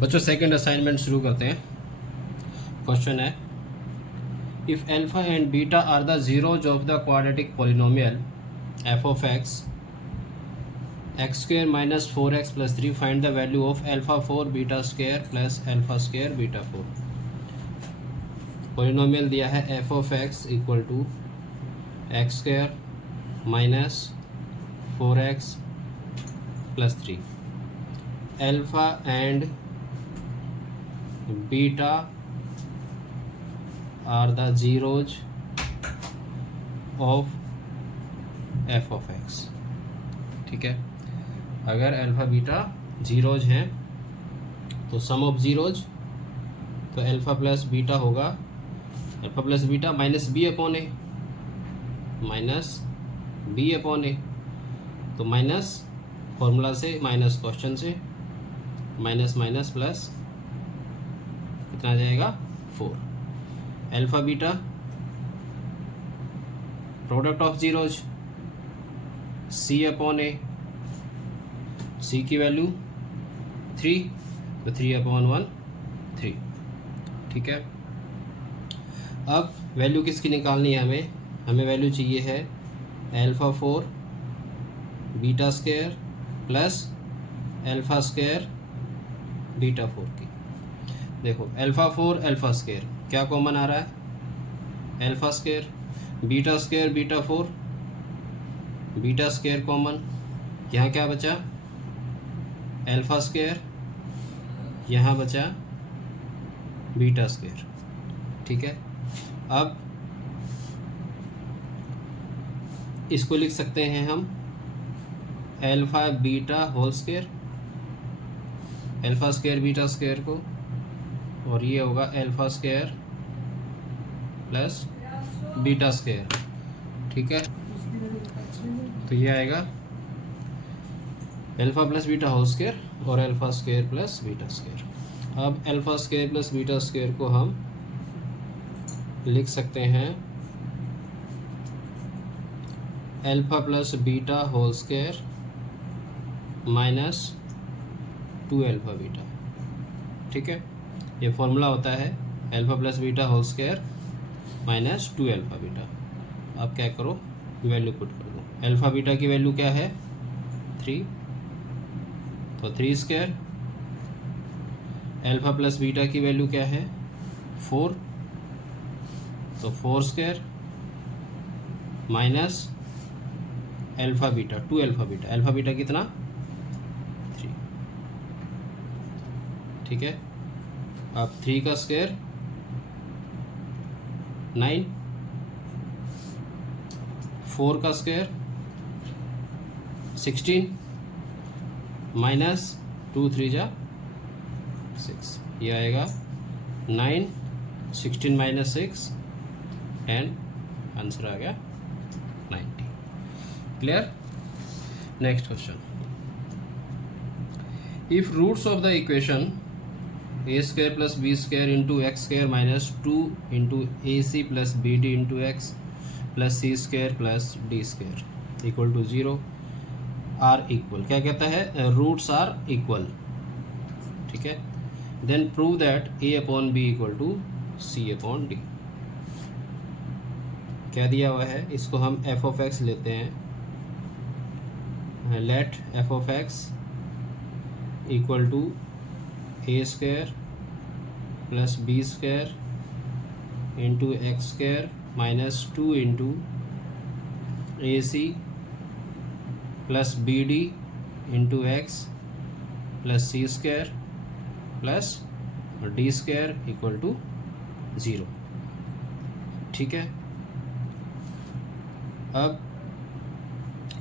बच्चों second assignment शुरू करते हैं। क्वेश्चन है, if alpha and beta are the zeros of the quadratic polynomial f of x square minus 4x plus 3, find the value of alpha 4 beta square plus alpha square beta 4। Polynomial दिया है f of x equal to x square minus 4x plus 3, alpha and beta are the zeros of f of x. ठीक है, अगर alpha beta zeros हैं तो sum of zeros, तो alpha plus beta होगा alpha plus beta minus B upon A, minus B upon A, तो minus formula से, minus question से, माइनस माइनस प्लस कितना आ जाएगा 4। Alpha beta product of zeros C upon A, C की value 3, तो 3 upon 1 3। ठीक है, अब वैल्यू किसकी निकालनी है हमें वैल्यू चाहिए है alpha 4 beta square plus alpha square beta 4 की। देखो अल्फा 4 अल्फा स्क्वायर क्या कॉमन आ रहा है, alpha square, beta square beta 4, beta square common, यहाँ क्या बचा अल्फा स्क्वायर, यहाँ बचा बीटा स्क्वायर। ठीक है, अब इसको लिख सकते हैं हम alpha beta whole square, alpha square beta square को, और ये होगा alpha square plus beta square. ठीक है, तो ये आएगा alpha plus beta whole square और alpha square plus beta square. अब alpha square plus beta square को हम लिख सकते हैं alpha plus beta whole square minus 2 alpha beta. ठीक है, ये फॉर्मूला होता है alpha plus beta whole square minus 2 alpha beta. अब क्या करो, वैल्यू पुट कर दो। अल्फा बीटा की वैल्यू क्या है 3, तो 3 स्क्वायर, अल्फा प्लस बीटा की वैल्यू क्या है 4, तो 4 square minus alpha beta 2 alpha beta, alpha beta कितना 3। ठीक है, अब 3 का स्क्वायर 9, 4 का स्क्वायर 16 माइनस 2 3 जा 6, ये आएगा 9, 16 माइनस 6 एंड आंसर आ गया 90। Clear. Next question, if roots of the equation a square plus B square into x square minus 2 into a c plus B d into x plus c square plus d square equal to 0 are equal, क्या कहता है roots are equal. ठीक है, then prove that a upon b equal to c upon d. क्या दिया हुआ है, इसको हम एफ ऑफ एक्स लेते हैं, let f of x equal to A square plus B square into x square minus 2 into a c plus B d into x plus c square plus d square equal to 0। ठीक है, अब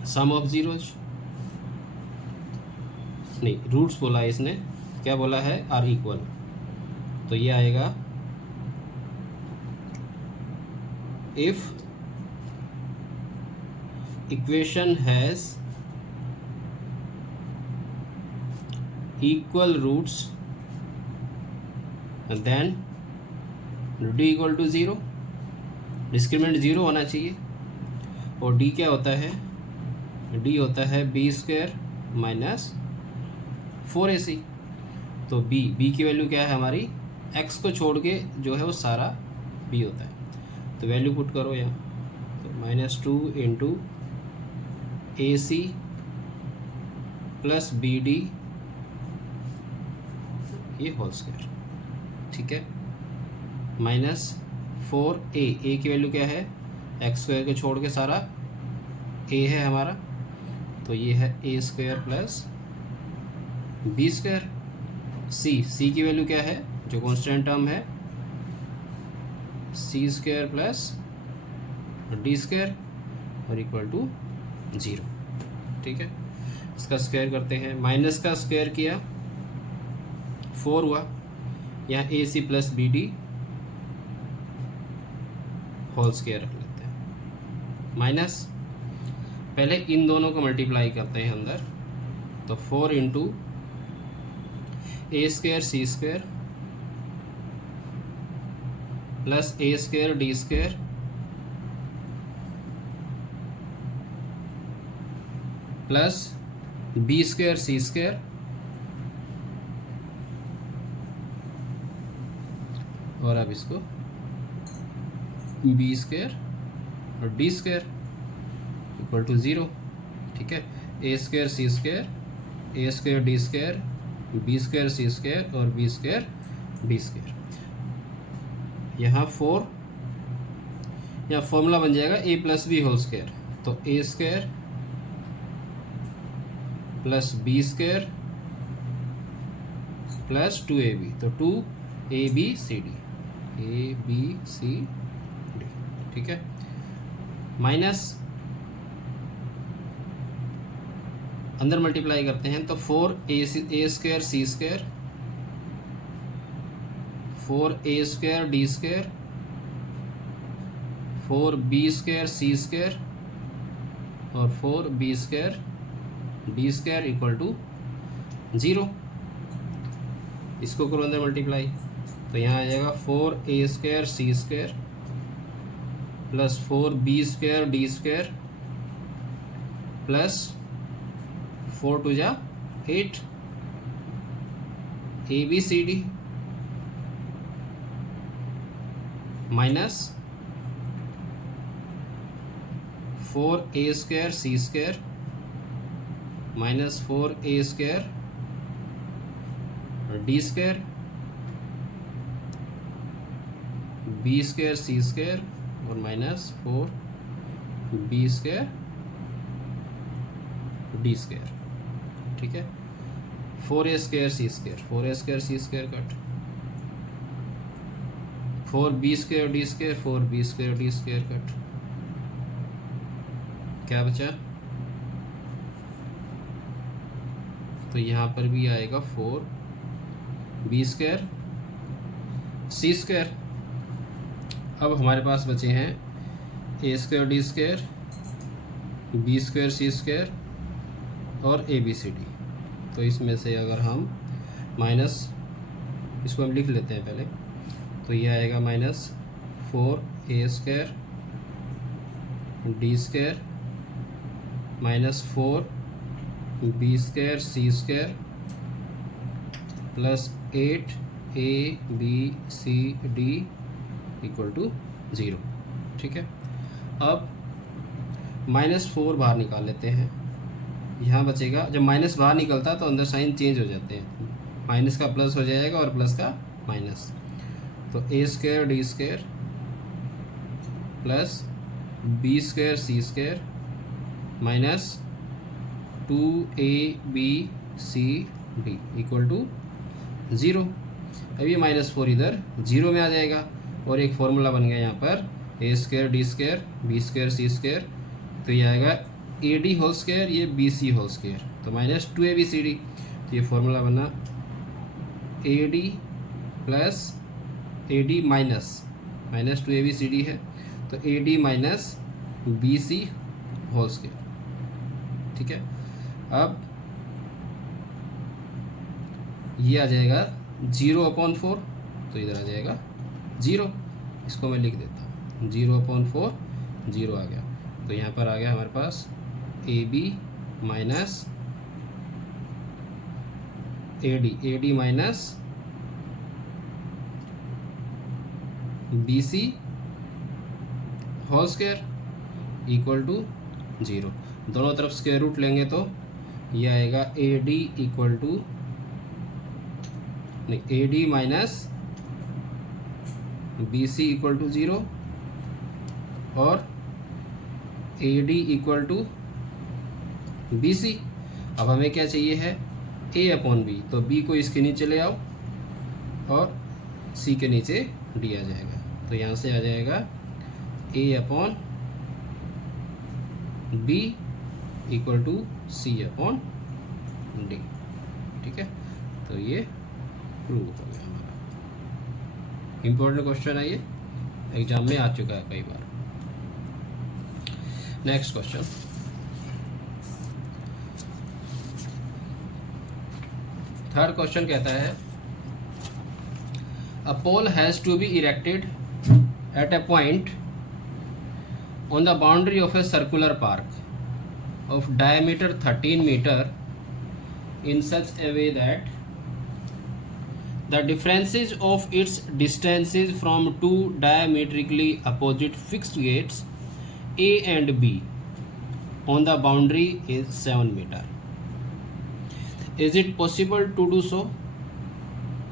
sum of zeros, नहीं roots बोला है इसने, क्या बोला है आर इक्वल, तो ये आएगा if equation has equal roots then D equal to 0, discriminant 0 होना चाहिए, और डी क्या होता है, डी होता है बी स्क्वायर माइनस 4ac। तो बी की वैल्यू क्या है हमारी, एक्स को छोड़ के जो है वो सारा बी होता है। तो वैल्यू पुट करो यहाँ, तो -2 इंटू AC प्लस BD ये होल स्क्वायर, ठीक है, -4A, ए की वैल्यू क्या है, एक्स स्क्वायर को छोड़ के सारा ए है हमारा, तो ये है A square plus B square. C की वैल्यू क्या है, जो कांस्टेंट टर्म है, C square plus D square और इक्वल टू 0, ठीक है। इसका स्क्वायर करते हैं, माइनस का स्क्वायर किया 4 हुआ, यहाँ AC plus BD whole square रख लेते हैं, माइनस पहले इन दोनों को मल्टीप्लाई करते हैं अंदर, तो 4 into A square C square plus A square D square plus B square C square और अब इसको B स्क्वायर और D स्क्वायर इक्वल टू 0, ठीक है। A square C square, A square D square, B square C square और B square D square. यहाँ 4, यहाँ formula बन जाएगा A plus B whole square, तो A square plus B square plus 2AB, तो 2ABCD, ABCD, ठीक है, minus अंदर मल्टीप्लाई करते हैं, तो 4A square C square, 4A square D square, 4B square C square और 4B square D square equal to 0। इसको करो अंदर मल्टीप्लाई, तो यहाँ आ जाएगा 4A square C square plus 4B square D square plus 4 2 जा 8 ABCD minus 4A square C square minus 4A square D square B square C square और minus 4B square D square, ठीक है। 4A square C square, 4A square C square cut, 4B square D square, 4B square D square cut, क्या बचा, तो यहाँ पर भी आएगा 4B स्क्वायर C स्क्वायर। अब हमारे पास बचे हैं A square D square, B square C square और ABCD। तो इसमें से अगर हम माइनस, इसको हम लिख लेते हैं पहले, तो ये आएगा minus 4A square D square minus 4B square C square plus 8ABCD equal to 0, ठीक है। अब -4 बाहर निकाल लेते हैं, यहाँ बचेगा, जब माइनस बाहर निकलता तो अंदर साइन चेंज हो जाते हैं, माइनस का प्लस हो जाएगा और प्लस का माइनस, तो A square D square plus B square C square minus 2ABCD equal to 0। अब ये -4 इधर 0 में आ जाएगा और एक फॉर्मूला बन गया यहाँ पर A square D square B square C square, तो ये आएगा AD होल स्क्वायर, ये BC होल स्क्वायर, तो माइनस 2ABCD, तो ये फॉर्मूला बना AD plus AD minus 2ABCD है, तो AD minus BC whole square, ठीक है। अब ये आ जाएगा 0/4, तो इधर आ जाएगा 0, इसको मैं लिख देता हूँ, 0/4 0 आ गया, तो यहाँ पर आ गया हमारे पास AB minus AD minus BC whole square equal to 0। दोनों तरफ स्क्वायर रूट लेंगे तो ये आएगा AD इक्वल टू नहीं AD minus BC equal to 0 और AD इक्वल टू BC। अब हमें क्या चाहिए है A अपॉन B, तो B को इसके नीचे ले आओ और C के नीचे D आ जाएगा, तो यहाँ से आ जाएगा A upon B equal to C upon D। ठीक है, तो ये प्रूव हो गया हमारा। इम्पोर्टेंट क्वेश्चन है ये, एग्जाम में आ चुका है कई बार। नेक्स्ट क्वेश्चन, थर्ड क्वेश्चन कहता है a pole has to be erected at a point on the boundary of a circular park of diameter 13 metre in such a way that the differences of its distances from two diametrically opposite fixed gates A and B on the boundary is 7 meter. Is it possible to do so?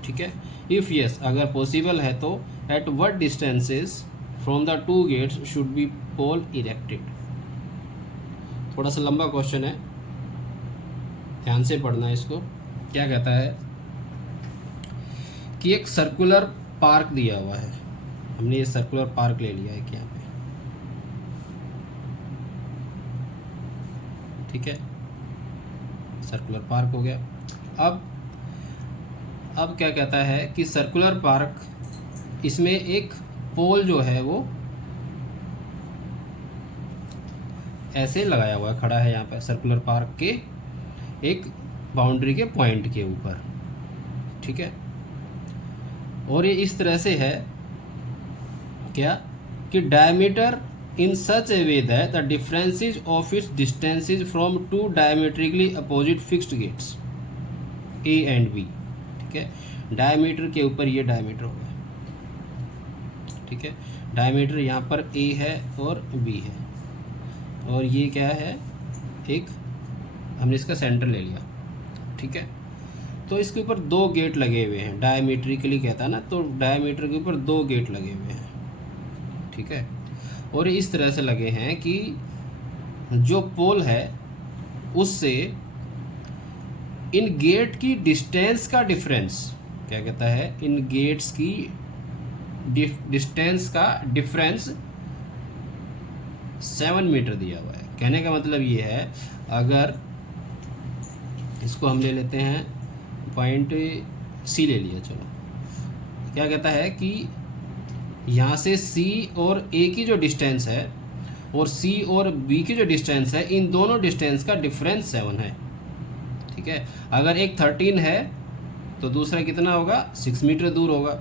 ठीक है, if yes, अगर possible है तो at what distances from the two gates should be pole erected? थोड़ा सा लंबा question है, ध्यान से पढ़ना है इसको। क्या कहता है कि एक सर्कुलर पार्क दिया हुआ है, हमने ये सर्कुलर पार्क ले लिया है क्या पे, ठीक है, सर्कुलर पार्क हो गया। अब क्या कहता है कि सर्कुलर पार्क, इसमें एक पोल जो है वो ऐसे लगाया हुआ है, खड़ा है यहाँ पे सर्कुलर पार्क के एक बाउंड्री के पॉइंट के ऊपर, ठीक है। और ये इस तरह से है क्या कि diameter in such a way that the differences of its distances from two diametrically opposite fixed gates A and B, ठीक है। डायमीटर के ऊपर ये डायमीटर होगा, ठीक है। डायमीटर यहाँ पर A है और B है, और ये क्या है, एक हमने इसका सेंटर ले लिया, ठीक है। तो इसके ऊपर दो गेट लगे हुए हैं, डायमीट्रिकली कहता है ना, तो डायमीटर के ऊपर दो गेट लगे हुए हैं, ठीक है। और इस तरह से लगे हैं कि जो पोल है उससे इन गेट की डिस्टेंस का डिफरेंस, क्या कहता है, इन गेट्स की डिस्टेंस का डिफरेंस 7 मीटर दिया हुआ है। कहने का मतलब ये है, अगर इसको हम ले लेते हैं पॉइंट C ले लिया, चलो, क्या कहता है कि यहाँ से C और A की जो डिस्टेंस है और C और B की जो डिस्टेंस है, इन दोनों डिस्टेंस का डिफरेंस 7 है, ठीक है। अगर एक 13 है तो दूसरा कितना होगा, 6 मीटर दूर होगा।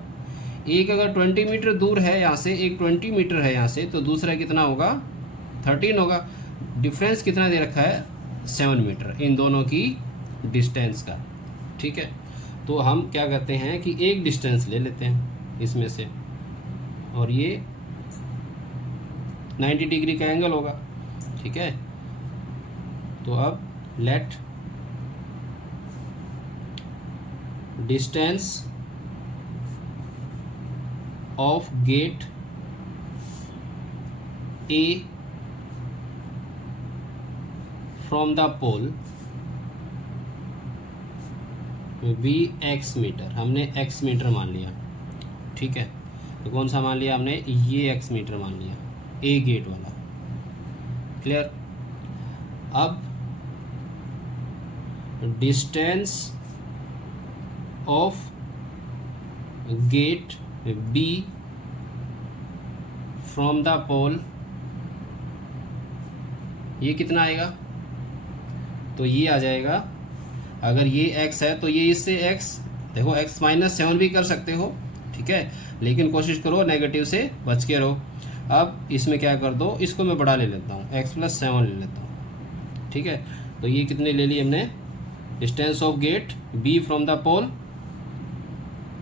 एक अगर 20 मीटर दूर है यहाँ से, एक 20 मीटर है यहाँ से, तो दूसरा कितना होगा, 13 होगा। डिफरेंस कितना दे रखा है, 7 मीटर इन दोनों की डिस्टेंस का, ठीक है। तो हम क्या करते हैं कि एक डिस्टेंस ले लेते हैं इसमें से, और ये 90 डिग्री का एंगल होगा, ठीक है। तो अब let distance of gate A from the pole be x metre, हमने x मीटर मान लिया, ठीक है। तो कौन सा मान लिया हमने, ये x मीटर मान लिया, A गेट वाला, क्लियर। अब distance of gate B from the pole, ये कितना आएगा, तो ये आ जाएगा, अगर ये x है तो ये इससे x, देखो x माइनस 7 भी कर सकते हो, ठीक है, लेकिन कोशिश करो नेगेटिव से बच के रहो। अब इसमें क्या कर दो, इसको मैं बड़ा ले लेता हूँ, x + 7 ले लेता हूँ, ठीक है। तो ये कितने ले लिए हमने, distance of gate B from the pole,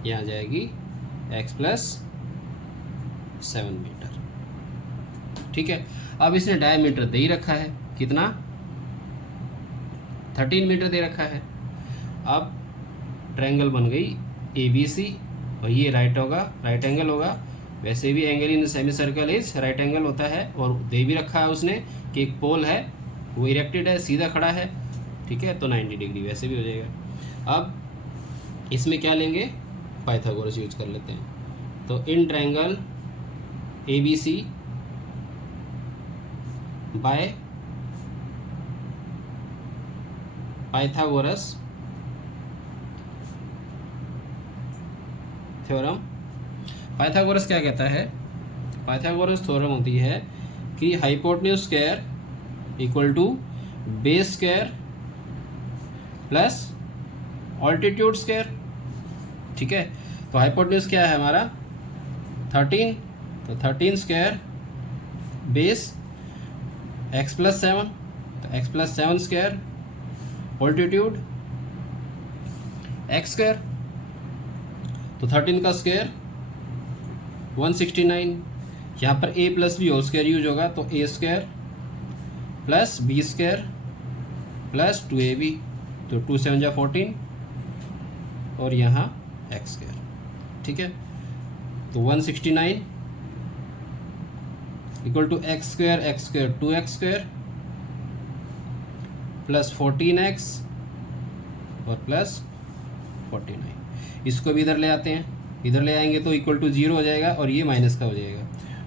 यहाँ जाएगी x + 7 मीटर। ठीक है, अब इसने डायमीटर दे ही रखा है, कितना 13 मीटर दे रखा है। अब ट्रायंगल बन गई ABC और ये राइट एंगल होगा। वैसे भी angle in semi circle is right angle होता है, और दे भी रखा है उसने कि एक पोल है वो इरेक्टेड है, सीधा खड़ा है। ठीक है, तो 90 डिग्री वैसे भी हो जाएगा। अब इसमें क्या लेंगे, पाइथागोरस यूज कर लेते हैं। तो in triangle ABC by Pythagoras theorem. Pythagoras क्या कहता है, पाइथागोरस थ्योरम होती है कि hypotenuse square equal to base square plus altitude square. ठीक है, तो हाइपोटेन्यूज क्या है हमारा 13, तो 13 स्क्वायर बेस x + 7, तो x + 7 square altitude x square, तो 13 का स्क्वायर 169। यहाँ पर a + b whole square use होगा, तो a square plus b square plus 2ab, तो 2 7 जा 14 और यहाँ x स्क्वायर। ठीक है, तो 169 equal to x square 2x square plus 14x और प्लस 49। इसको भी इधर ले आते हैं, इधर ले आएंगे तो इक्वल टू 0 हो जाएगा और ये माइनस का हो जाएगा।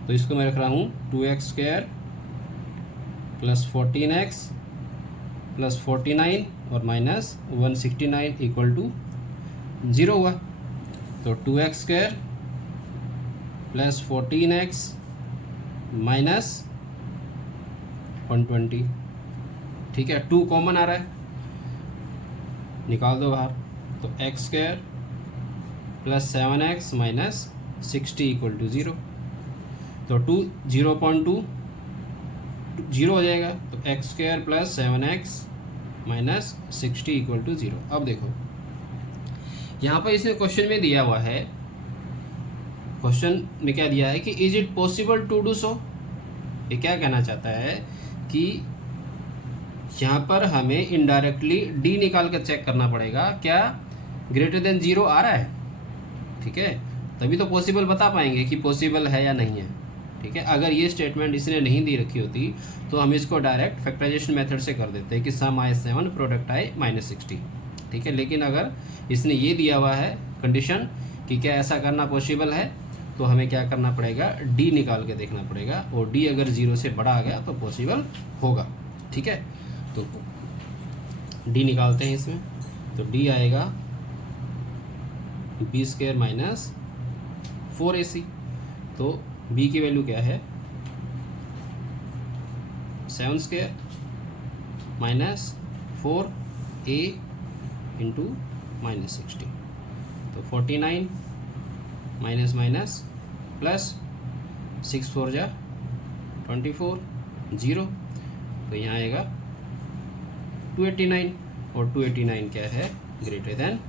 तो इसको मैं रख रहा हूँ 2x square plus 14x plus 49 और माइनस 169 इक्वल टू 0 हुआ। तो 2x square plus 14x minus 120। ठीक है, 2 कॉमन आ रहा है, निकाल दो बाहर। तो x square plus 7x minus 60 equal to 0। तो 0.2 0 हो जाएगा। तो x square plus 7x minus 60 equal to 0। अब देखो यहाँ पर इसने क्वेश्चन में दिया हुआ है, क्वेश्चन में क्या दिया है कि is it possible to do so. ये क्या कहना चाहता है कि यहाँ पर हमें इनडायरेक्टली d निकाल कर चेक करना पड़ेगा क्या ग्रेटर देन 0 आ रहा है। ठीक है, तभी तो पॉसिबल बता पाएंगे कि पॉसिबल है या नहीं है। ठीक है, अगर ये स्टेटमेंट इसने नहीं दी रखी होती तो हम इसको डायरेक्ट फैक्टराइजेशन मेथड से कर देते हैं कि सम आए 7 प्रोडक्ट आए -60। ठीक है, लेकिन अगर इसने ये दिया हुआ है कंडीशन कि क्या ऐसा करना पॉसिबल है, तो हमें क्या करना पड़ेगा, d निकाल के देखना पड़ेगा, और d अगर 0 से बड़ा आ गया तो पॉसिबल होगा। ठीक है, तो d निकालते हैं इसमें। तो d आएगा b स्क्वायर माइनस 4ac। तो b की वैल्यू क्या है 7 स्क्वायर माइनस 4a इंटू -60। तो 49 माइनस माइनस प्लस 6 4 जा 24 0। तो यहाँ आएगा 289, और 289 क्या है ग्रेटर देन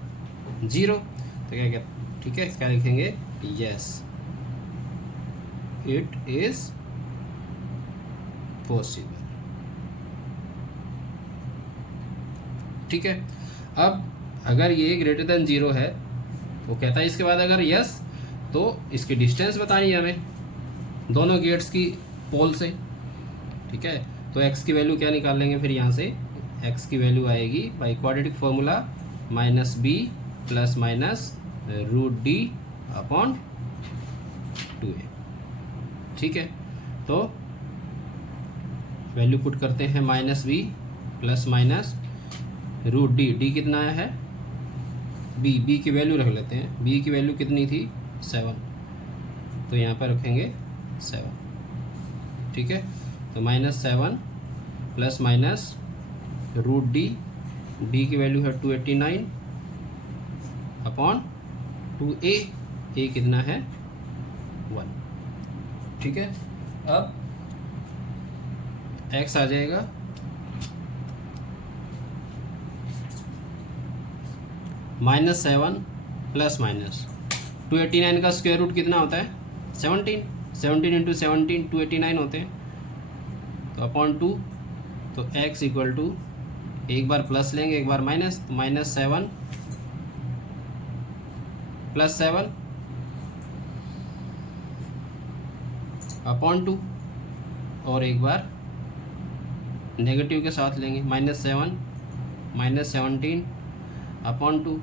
0। तो क्या ठीक है, इसका लिखेंगे यस इट इज पॉसिबल। ठीक है, अब अगर ये ग्रेटर देन 0 है वो कहता है इसके बाद अगर यस तो इसकी डिस्टेंस बतानी है हमें दोनों गेट्स की पोल से। ठीक है, तो x की वैल्यू क्या निकाल लेंगे फिर यहाँ से, x की वैल्यू आएगी by quadratic formula -b plus minus √d upon 2a। ठीक है, तो वैल्यू पुट करते हैं -b plus minus √d। d कितना है b की वैल्यू रख लेते हैं, b की वैल्यू कितनी थी 7, तो यहाँ पर रखेंगे 7। ठीक है, तो -7 प्लस माइनस √d, d की वैल्यू है 289 अपॉन 2a, a कितना है 1। ठीक है, अब x आ जाएगा -7 प्लस माइनस 289 का स्क्वायर रूट कितना होता है 17, 17 इंटू 17 289 होते हैं, तो अपॉन 2, तो x इक्वल टू एक बार प्लस लेंगे एक बार माइनस, तो -7 प्लस 7 अपॉन 2 और एक बार नेगेटिव के साथ लेंगे -7 -17 अपॉन 2,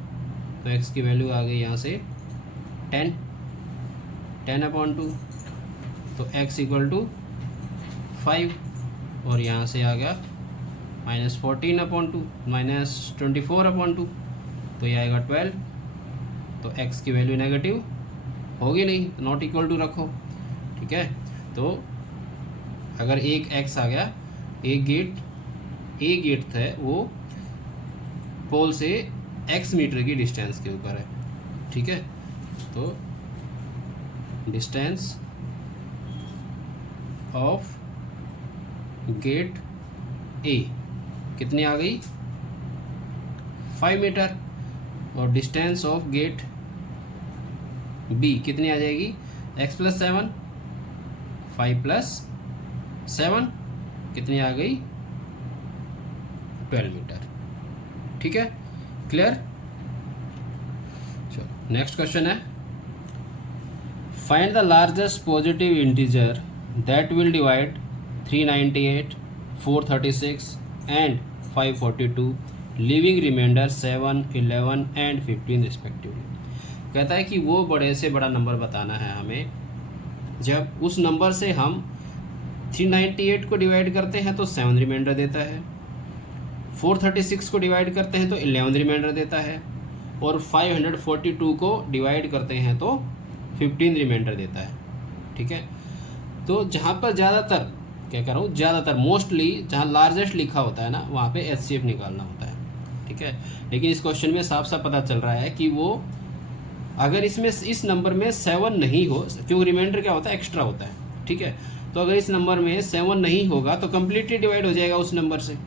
तो x की वैल्यू आ गई यहाँ से 10 अपॉन 2, तो x इक्वल टू 5 और यहाँ से आ गया -14 अपॉन 2 -24 अपॉन 2, तो ये आएगा 12, तो x की वैल्यू नेगेटिव होगी नहीं, नॉट इक्वल टू रखो, ठीक है। तो अगर एक x आ गया, एक गेट है वो पोल से x मीटर की डिस्टेंस के ऊपर है, ठीक है। तो डिस्टेंस ऑफ गेट ए कितनी आ गई 5 मीटर, और डिस्टेंस ऑफ गेट बी कितनी आ जाएगी x प्लस 7, 5 प्लस 7 कितनी आ गई 12 मीटर, ठीक है। क्लियर। चलो नेक्स्ट क्वेश्चन है, find the largest positive integer that will divide 398, 436 and 542 leaving remainder 7, 11 and 15 respectively. कहता है कि वो बड़े से बड़ा नंबर बताना है हमें, जब उस नंबर से हम 398 को डिवाइड करते हैं तो 7 रिमाइंडर देता है, 436 को डिवाइड करते हैं तो 11 रिमाइंडर देता है, और 542 को डिवाइड करते हैं तो 15 रिमाइंडर देता है, ठीक है। तो जहाँ पर ज़्यादातर क्या कह रहा हूँ, ज़्यादातर मोस्टली जहाँ लार्जेस्ट लिखा होता है ना वहाँ पे एचसीएफ निकालना होता है, ठीक है। लेकिन इस क्वेश्चन में साफ साफ पता चल रहा है कि वो अगर इसमें इस नंबर में 7 नहीं हो, क्योंकि रिमाइंडर क्या होता है एक्स्ट्रा होता है, ठीक है। तो अगर इस नंबर में 7 नहीं होगा तो कम्प्लीटली डिवाइड हो जाएगा उस नंबर से,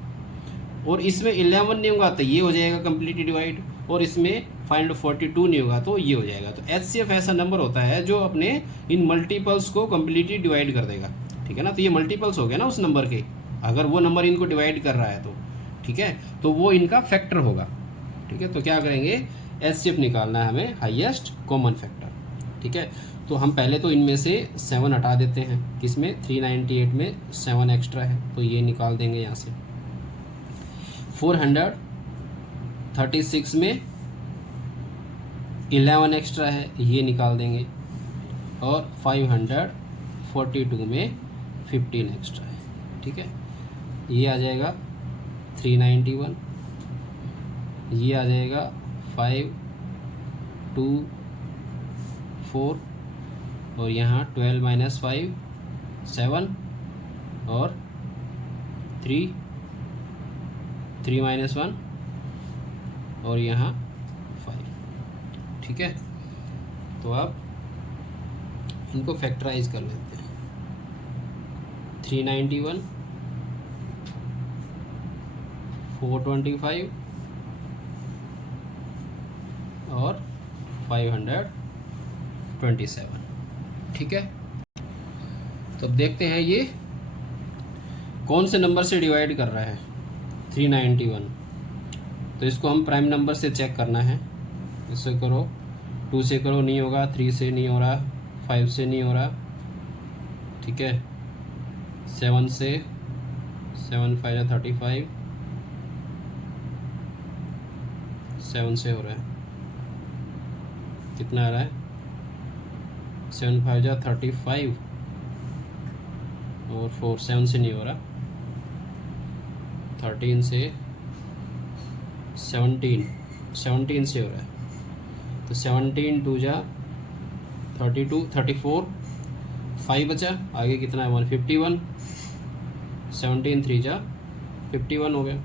और इसमें 11 नहीं होगा तो ये हो जाएगा कम्प्लीटली डिवाइड, और इसमें 542 नहीं होगा तो ये हो जाएगा। तो एचसीएफ ऐसा नंबर होता है जो अपने इन मल्टीपल्स को कम्प्लीटली डिवाइड कर देगा, ठीक है ना। तो ये मल्टीपल्स हो गया ना उस नंबर के, अगर वो नंबर इनको डिवाइड कर रहा है तो, ठीक है, तो वो इनका फैक्टर होगा, ठीक है। तो क्या करेंगे, एचसीएफ निकालना है हमें, हाईएस्ट कॉमन फैक्टर, ठीक है। तो हम पहले तो इनमें से 7 हटा देते हैं, किसमें 398 में 7 एक्स्ट्रा है तो ये निकाल देंगे यहाँ से, 436 में 11 एक्स्ट्रा है ये निकाल देंगे, और 542 में 15 एक्स्ट्रा है, ठीक है। ये आ जाएगा 391, ये आ जाएगा 5, 2, 4, और यहाँ 12 माइनस 5 7, और 3 माइनस 1, और यहाँ 5, ठीक है। तो अब इनको फैक्टराइज कर लेते हैं, 391, 425 और 527, ठीक है। तो अब देखते हैं ये कौन से नंबर से डिवाइड कर रहा है 391। तो इसको हम प्राइम नंबर से चेक करना है, इससे करो, 2 से करो नहीं होगा, 3 से नहीं हो रहा, 5 से नहीं हो रहा, ठीक है, 7 से, 7 5 35, 7 से हो रहा है, कितना आ रहा है 7 5 35, और 4 7 से नहीं हो रहा, 13 से, 17 से हो रहा है, तो 17 2 जा 32, 34, 5 बचा, आगे कितना है 151, 17 3 जा 51 हो गया,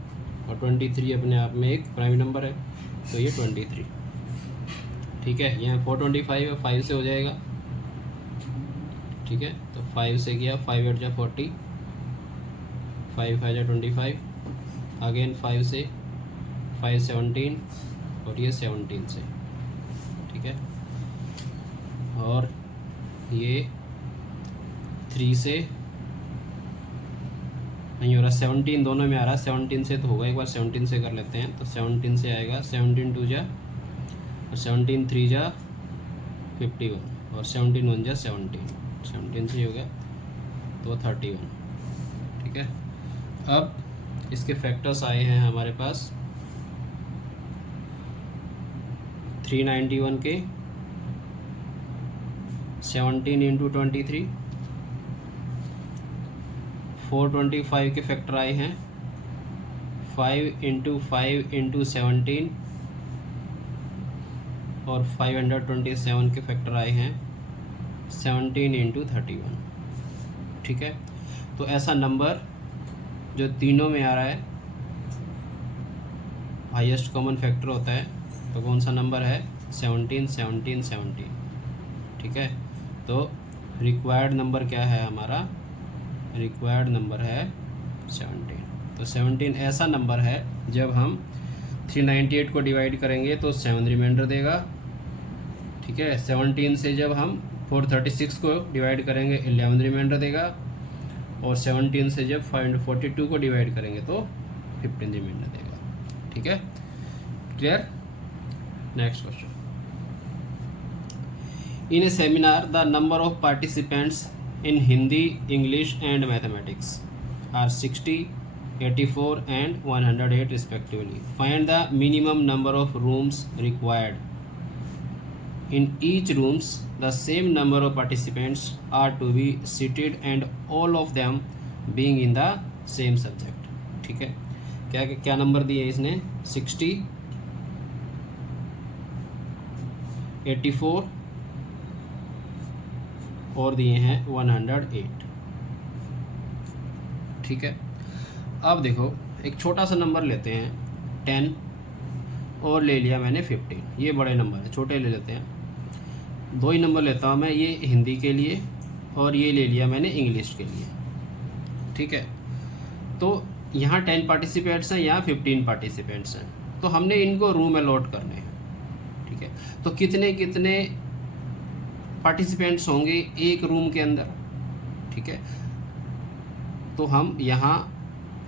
और 23 अपने आप में एक प्राइम नंबर है तो ये 23, ठीक है। यहाँ 425 है, 5 से हो जाएगा, ठीक है। तो 5 से किया, 5 8 जा 40, 5 5 जा 25, अगेन 5 से, 5 17, और ये 17 से, ठीक है। और ये 3 से नहीं हो रहा, 17 दोनों में आ रहा है, 17 से तो होगा, एक बार 17 से कर लेते हैं। तो 17 से आएगा, 17 2 जा और 17 3 जा 51 और 17 1 जा 17 से ही हो गया तो 31, ठीक है। अब इसके फैक्टर्स आए हैं हमारे पास 391 के 17 इंटू 23, 425 के फैक्टर आए हैं 5 इंटू 5 इंटू 17 और 527 के फैक्टर आए हैं 17 इंटू 31, ठीक है। तो ऐसा नंबर जो तीनों में आ रहा है हाईएस्ट कॉमन फैक्टर होता है, तो कौन सा नंबर है? 17 17 17, ठीक है। तो रिक्वायर्ड नंबर क्या है हमारा? रिक्वायर्ड नंबर है 17। तो 17 ऐसा नंबर है जब हम 398 को डिवाइड करेंगे तो 7 रिमाइंडर देगा, ठीक है। 17 से जब हम 436 को डिवाइड करेंगे 11 रिमाइंडर देगा, और 17 से जब 542 को डिवाइड करेंगे तो 15 रिमाइंडर देगा, ठीक है। Clear? Next question. In A seminar the number of participants in Hindi, English and Mathematics are 60, 84 and 108 respectively. Find the minimum number of rooms required. In each rooms, the same number of participants are to be seated and all of them being in the same subject. ठीक है, क्या number दिए इसने? 60, 84 और दिए हैं 108, ठीक है। अब देखो एक छोटा सा नंबर लेते हैं 10 और ले लिया मैंने 15, ये बड़े नंबर है, छोटे ले लेते हैं। दो ही नंबर लेता हूँ मैं, ये हिंदी के लिए और ये ले लिया मैंने इंग्लिश के लिए, ठीक है। तो यहाँ 10 पार्टिसिपेंट्स हैं, यहाँ 15 पार्टिसिपेंट्स हैं, तो हमने इनको रूम अलॉट करने हैं, ठीक है। तो कितने कितने पार्टिसिपेंट्स होंगे एक रूम के अंदर, ठीक है। तो हम यहाँ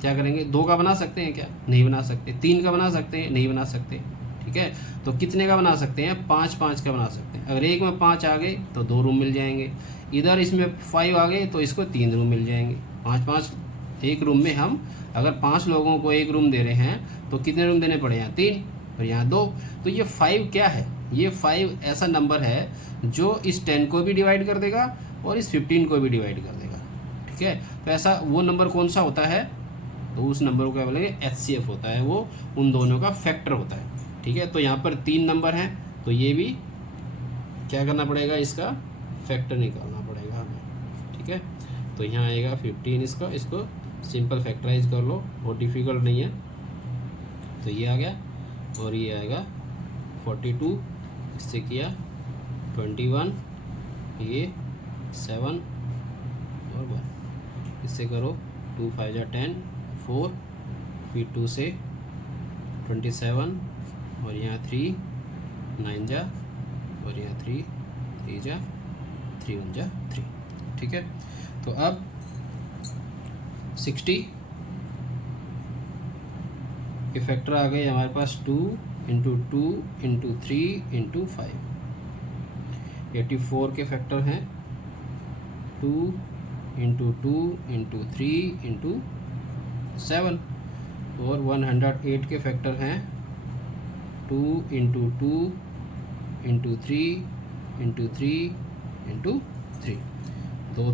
क्या करेंगे? 2 का बना सकते हैं क्या? नहीं बना सकते। 3 का बना सकते हैं? नहीं बना सकते, ठीक है। तो कितने का बना सकते हैं? 5-5 का बना सकते हैं। अगर एक में 5 आ गए तो 2 रूम मिल जाएंगे, इधर इसमें 5 आ गए तो इसको 3 रूम मिल जाएंगे। 5-5 एक रूम में हम अगर 5 लोगों को एक रूम दे रहे हैं तो कितने रूम देने पड़े? यहाँ 3 और यहाँ 2। तो ये 5 क्या है? ये 5 ऐसा नंबर है जो इस 10 को भी डिवाइड कर देगा और इस 15 को भी डिवाइड कर देगा, ठीक है। तो ऐसा वो नंबर कौन सा होता है? तो उस नंबर को क्या बोलेंगे? HCF होता है, वो उन दोनों का फैक्टर होता है, ठीक है। तो यहाँ पर 3 नंबर हैं, तो ये भी क्या करना पड़ेगा? इसका फैक्टर निकालना पड़ेगा हमें, ठीक है। तो यहाँ आएगा 15, इसको सिंपल फैक्टराइज कर लो, बहुत डिफिकल्ट नहीं है। तो ये आ गया और ये आएगा 42, इससे किया 21, ये 7 और 1, इससे करो 2 5 जा 10, 4, फिर 2 से 27 और यहाँ 3 9 जा और यहाँ 3 3 जा 3 1 जा 3, ठीक है। तो अब 60 के फैक्टर आ गए हमारे पास 2 इंटू 2 इंटू 3 इंटू 5। 84 के फैक्टर हैं 2 इंटू 2 इंटू 3 इंटू 7, और 108 के फैक्टर हैं 2 इंटू 2 इंटू 3 इंटू 3 इंटू 3। 2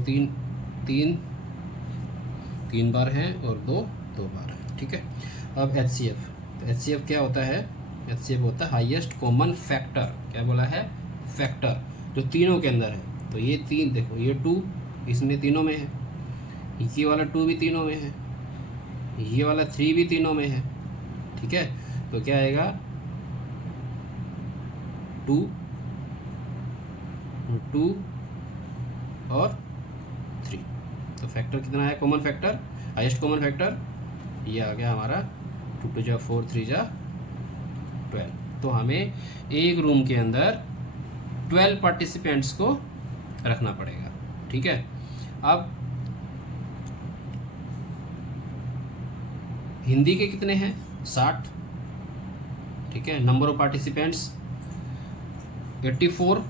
3 3 बार हैं और 2 बार हैं, ठीक है। अब HCF, तो HCF क्या होता है? HCF होता है हाईएस्ट कॉमन फैक्टर। क्या बोला है? फैक्टर, जो तीनों के अंदर है। तो ये 3 देखो, ये 2 इसमें तीनों में है, ये वाला 2 भी तीनों में है, ये वाला 3 भी तीनों में है, ठीक है। तो क्या आएगा? 2 2 और 3। तो फैक्टर कितना है? Common factor, highest common factor ये आ गया हमारा 2 2 जा 4 3 जा 12, तो हमें एक रूम के अंदर 12 पार्टिसिपेंट्स को रखना पड़ेगा। ठीक है, अब हिंदी के कितने हैं? 60। ठीक है, नंबर ऑफ पार्टिसिपेंट्स 84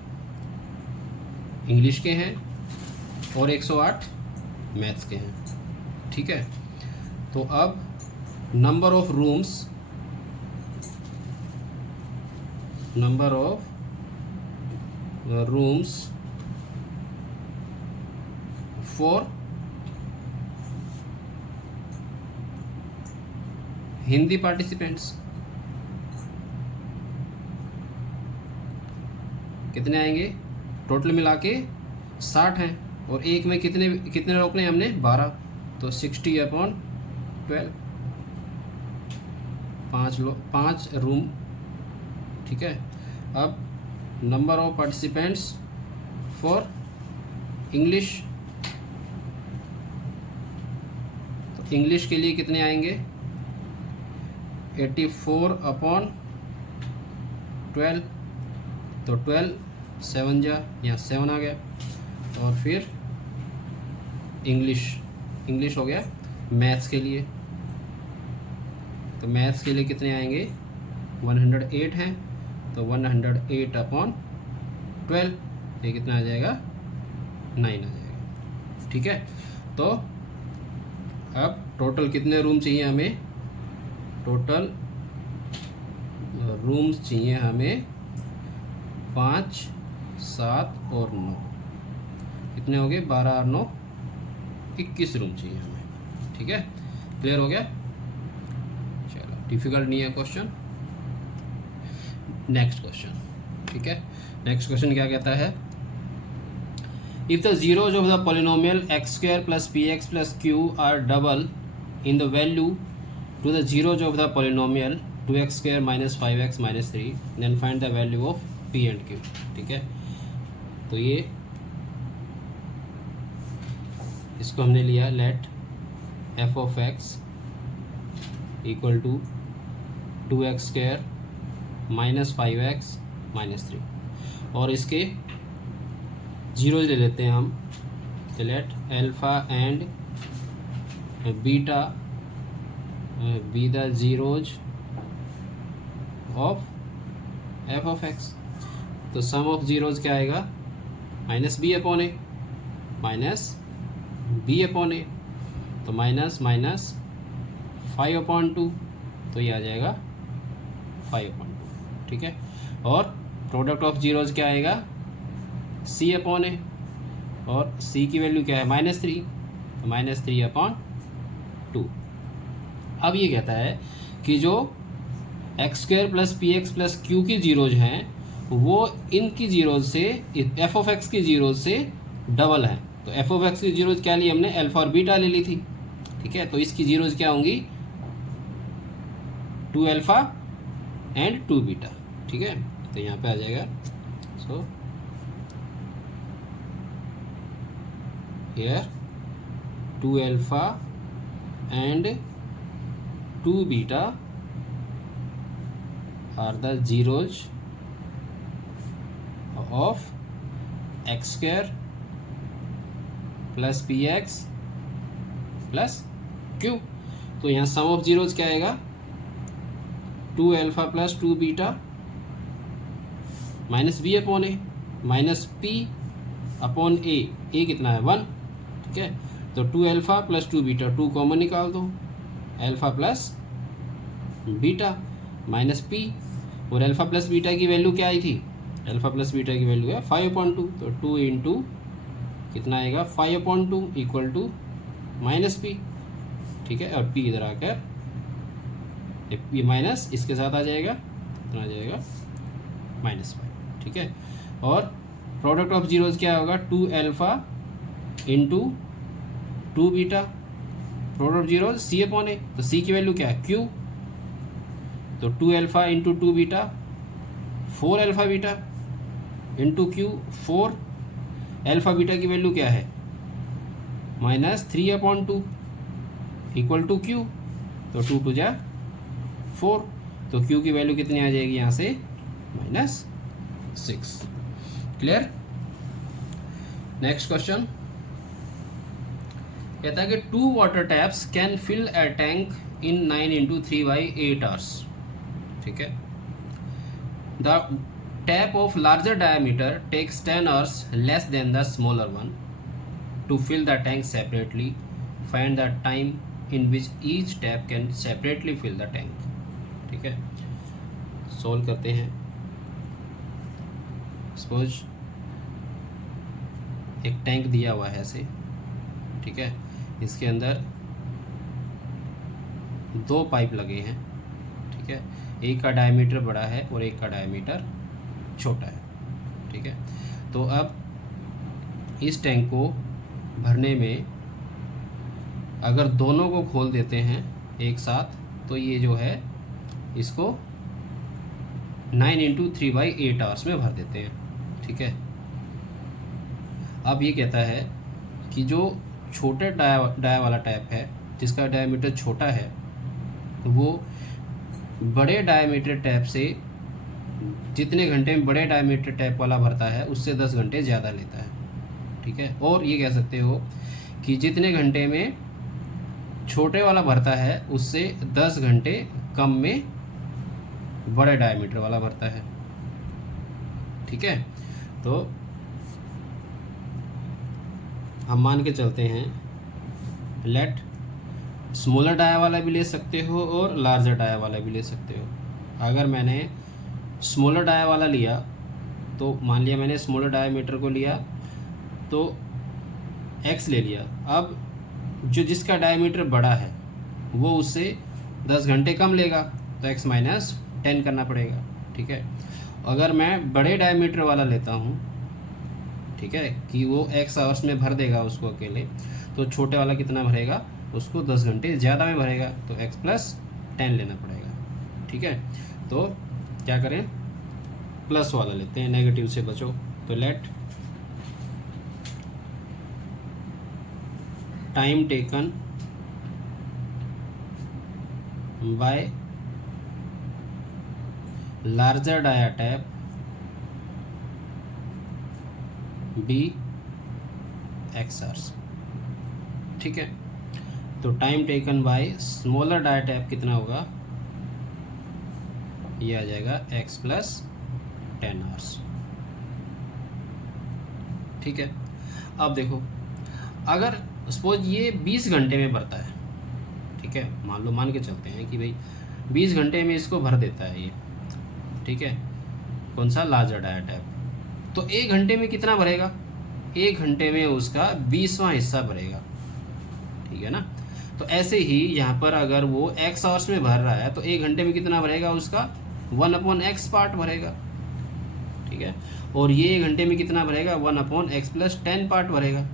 इंग्लिश के हैं और 108 मैथ्स के हैं। ठीक है, तो अब number of rooms 4 Hindi participants कितने आएंगे? टोटल मिला के 60 हैं और एक में कितने कितने रोकने हमने? 12, तो 60/12 5 रूम। ठीक है, अब number of participants for English, तो इंग्लिश के लिए कितने आएंगे? 84/12, तो 12 7 जा, यहाँ 7 आ गया। और फिर इंग्लिश हो गया। मैथ्स के लिए, तो मैथ्स के लिए कितने आएंगे? 108 हैं, तो 108/12, ये कितना आ जाएगा? 9 आ जाएगा। ठीक है, तो अब टोटल कितने रूम चाहिए हमें? टोटल रूम्स चाहिए हमें 5, 7 और 9, कितने हो गए? 12 और 9 21 रूम चाहिए हमें। ठीक है, क्लियर हो गया? चलो, डिफिकल्ट नहीं है क्वेश्चन। Next question. ठीक है, नेक्स्ट क्वेश्चन क्या कहता है? If the zeros of the polynomial x² plus px plus q are double in the value to the zeros of the polynomial 2x² minus 5x minus 3, then find the value of p and q। ठीक है, तो ये इसको हमने लिया let f of x equal to 2x² minus 5x minus 3, और इसके zeros ले लेते हैं हम। तो let alpha and beta be the zeros of f of x. तो सम ऑफ जीरोज क्या आएगा? -b/a माइनस b/a, तो माइनस 5/2, तो ये आ जाएगा 5/2। ठीक है, और प्रोडक्ट ऑफ जीरोज क्या आएगा? c/a, और c की वैल्यू क्या है? -3, तो -3/2। अब ये कहता है कि जो x² plus px plus q की जीरोज हैं वो इनकी जीरोज से f ऑफ x की जीरोज से डबल है। तो f ऑफ x की जीरोज क्या ली हमने? अल्फा और बीटा ले ली थी। ठीक है, तो इसकी जीरोज क्या होंगी? 2 अल्फा एंड 2 बीटा। ठीक है, तो यहाँ पे आ जाएगा सो here 2 alpha and 2 beta are the zeros of x² plus px plus q। तो यहाँ सम ऑफ जीरोज क्या आएगा? 2 alpha plus 2 beta minus b/a minus p/a, a कितना है? 1। ठीक है, तो 2 अल्फा प्लस 2 बीटा, 2 कॉमन निकाल दो, alpha plus beta minus p, और अल्फा प्लस बीटा की वैल्यू क्या आई थी? अल्फा प्लस बीटा की वैल्यू है 5/2, तो 2 इंटू कितना आएगा? 5/2 इक्वल टू -p। ठीक है, और p इधर आकर ये माइनस इसके साथ आ जाएगा, कितना आ जाएगा? -5। ठीक है, और प्रोडक्ट ऑफ जीरोज क्या होगा? 2 alpha into 2 beta, product of zeros c/a, तो c की वैल्यू क्या है? q, तो 2 alpha into 2 beta 4 alpha beta into q 4 alpha beta की वैल्यू क्या है? -3/2 इक्वल टू q, तो 2 2 जा 4, तो Q की वैल्यू कितनी आ जाएगी यहाँ से -6। क्लियर। नेक्स्ट क्वेश्चन कहता है कि 2 water taps can fill a tank in 9 × 3/8 hours। ठीक है। The tap of larger diameter takes 10 hours less than the smaller one to fill the tank separately, find the time in which each tap can separately fill the tank. ठीक है, solve करते हैं। Suppose एक tank दिया हुआ है ऐसे, ठीक है, इसके अंदर 2 पाइप लगे हैं। ठीक है, एक का डायमीटर बड़ा है और एक का डायमीटर छोटा है। ठीक है, तो अब इस टैंक को भरने में अगर दोनों को खोल देते हैं एक साथ, तो ये जो है इसको 9 × 3/8 hours में भर देते हैं। ठीक है, अब ये कहता है कि जो छोटे डाया वाला टैप है, जिसका डायमीटर छोटा है, वो बड़े डायमीटर टैप से जितने घंटे में बड़े डायमीटर टैप वाला भरता है उससे 10 घंटे ज़्यादा लेता है। ठीक है, और ये कह सकते हो कि जितने घंटे में छोटे वाला भरता है उससे 10 घंटे कम में बड़े डायमीटर वाला भरता है। ठीक है, तो हम मान के चलते हैं, लेट स्मॉलर डाया वाला भी ले सकते हो और लार्जर डाया वाला भी ले सकते हो। अगर मैंने स्मॉलर डाया वाला लिया तो मान लिया मैंने स्मॉलर डायमीटर को लिया तो x ले लिया। अब जो जिसका डायमीटर बड़ा है वो उससे 10 घंटे कम लेगा, तो x - 10 करना पड़ेगा। ठीक है, अगर मैं बड़े डायमीटर वाला लेता हूँ, ठीक है, कि वो x आवर्स में भर देगा उसको अकेले, तो छोटे वाला कितना भरेगा, उसको 10 घंटे ज़्यादा में भरेगा, तो x + 10 लेना पड़ेगा। ठीक है, तो क्या करें, प्लस वाला लेते हैं, नेगेटिव से बचो। तो let time taken by larger dia tap be x hours। ठीक है, तो time taken by smaller dia tap कितना होगा, ये आ जाएगा x + 10 hours। ठीक है, अब देखो, अगर सपोज ये 20 घंटे में भरता है, ठीक है, मान के चलते हैं कि भाई 20 घंटे में इसको भर देता है ये। ठीक है, कौन सा, लार्जर डाया टैप, तो 1 घंटे में कितना भरेगा, 1 घंटे में उसका 20वां हिस्सा भरेगा। ठीक है ना, तो ऐसे ही यहाँ पर अगर वो x आवर्स में भर रहा है तो 1 घंटे में कितना भरेगा, उसका 1/x पार्ट भरेगा। ठीक है, और ये 1 घंटे में कितना भरेगा, 1/x + 10 पार्ट भरेगा।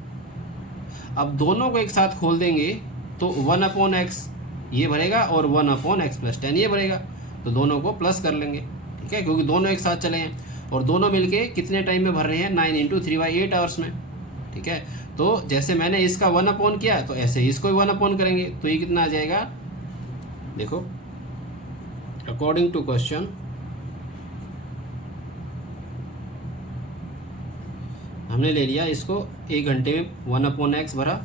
अब दोनों को एक साथ खोल देंगे तो 1/x ये भरेगा और 1/x + 10 ये भरेगा, तो दोनों को प्लस कर लेंगे। ठीक है, क्योंकि दोनों एक साथ चले हैं और दोनों मिलके कितने टाइम में भर रहे हैं, 9 × 3/8 hours में। ठीक है, तो जैसे मैंने इसका 1/ किया तो ऐसे ही इसको 1/ करेंगे, तो ये कितना आ जाएगा, देखो, अकॉर्डिंग टू क्वेश्चन हमने ले लिया इसको 1 घंटे में 1/x भरा,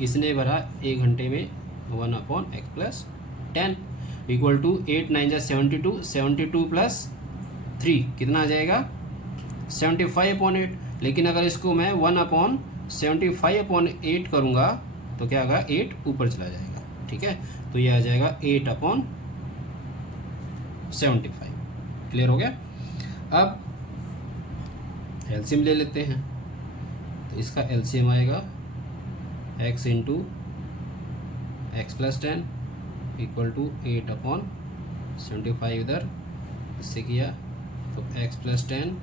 इसने भरा 1 घंटे में 1/x + 10 = 8 9 = 72, 72 + 3 कितना आ जाएगा, 75/8। लेकिन अगर इसको मैं 1/75/8 करूँगा तो क्या होगा, 8 ऊपर चला जाएगा। ठीक है, तो ये आ जाएगा 8/75। क्लियर हो गया। अब एलसीएम ले लेते हैं, तो इसका एलसीएम आएगा x × x + 10 = 8/75। इधर इससे किया तो x + 10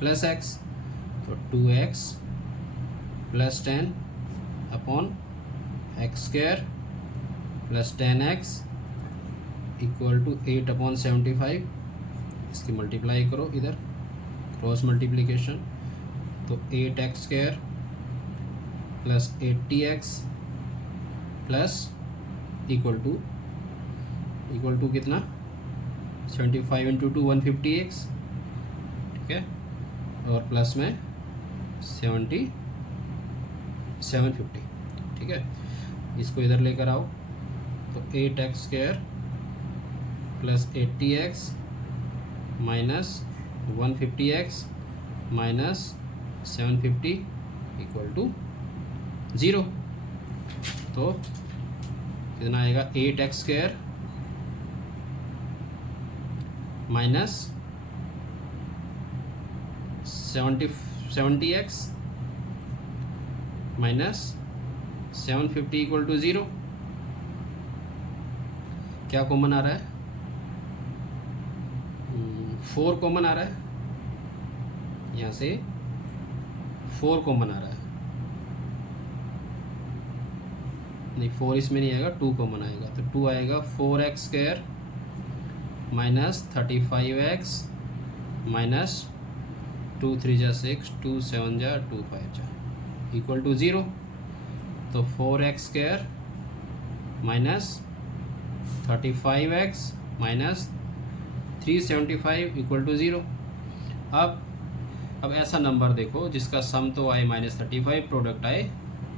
+ x, तो 2x + 10/x² + 10x = 8/75। इसकी मल्टीप्लाई करो, इधर क्रॉस मल्टीप्लिकेशन, तो 8x² + 80x + इक्वल टू कितना, 75 इंटू 2 150x, ठीक है, और प्लस में 750, ठीक है। इसको इधर लेकर आओ तो 8x² plus 80x minus 150x minus 750 equal to 0। तो कितना आएगा 8x² minus 70x minus 750 equal to 0। क्या कॉमन आ रहा है? 4 कॉमन आ रहा है, यहाँ से 4 कॉमन आ रहा है, नहीं 4 इसमें नहीं आएगा, 2 कॉमन आएगा, तो 2 आएगा 4x² माइनस 35x माइनस 2 3 जा 6 2 7 जा 2 5 जा इक्वल टू 0। तो 4x² minus 35x minus 375 equal to 0। अब ऐसा नंबर देखो जिसका सम तो आए -35, प्रोडक्ट आए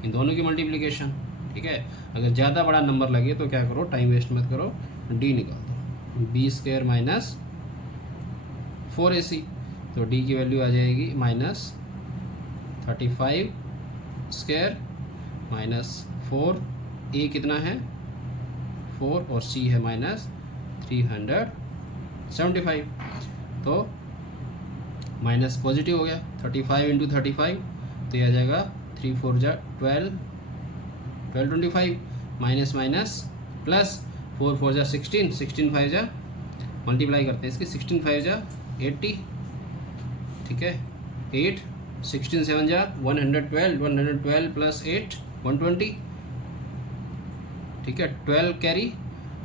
इन दोनों की मल्टीप्लिकेशन, ठीक है। अगर ज़्यादा बड़ा नंबर लगे तो क्या करो, टाइम वेस्ट मत करो, डी निकाल दो, b² माइनस 4ac, तो डी की वैल्यू आ जाएगी -35² माइनस 4, ए कितना है 4 और सी है -375। तो माइनस पॉजिटिव हो गया, 35 इंटू 35 तो ये आ जाएगा 3 4 जा 12 25 माइनस माइनस प्लस 4 4 जा 16 16 5 जा मल्टीप्लाई करते हैं इसकी 16 5 जा 80, ठीक है, 8 16 7 जा 112 प्लस 8 120, ठीक है, 12 कैरी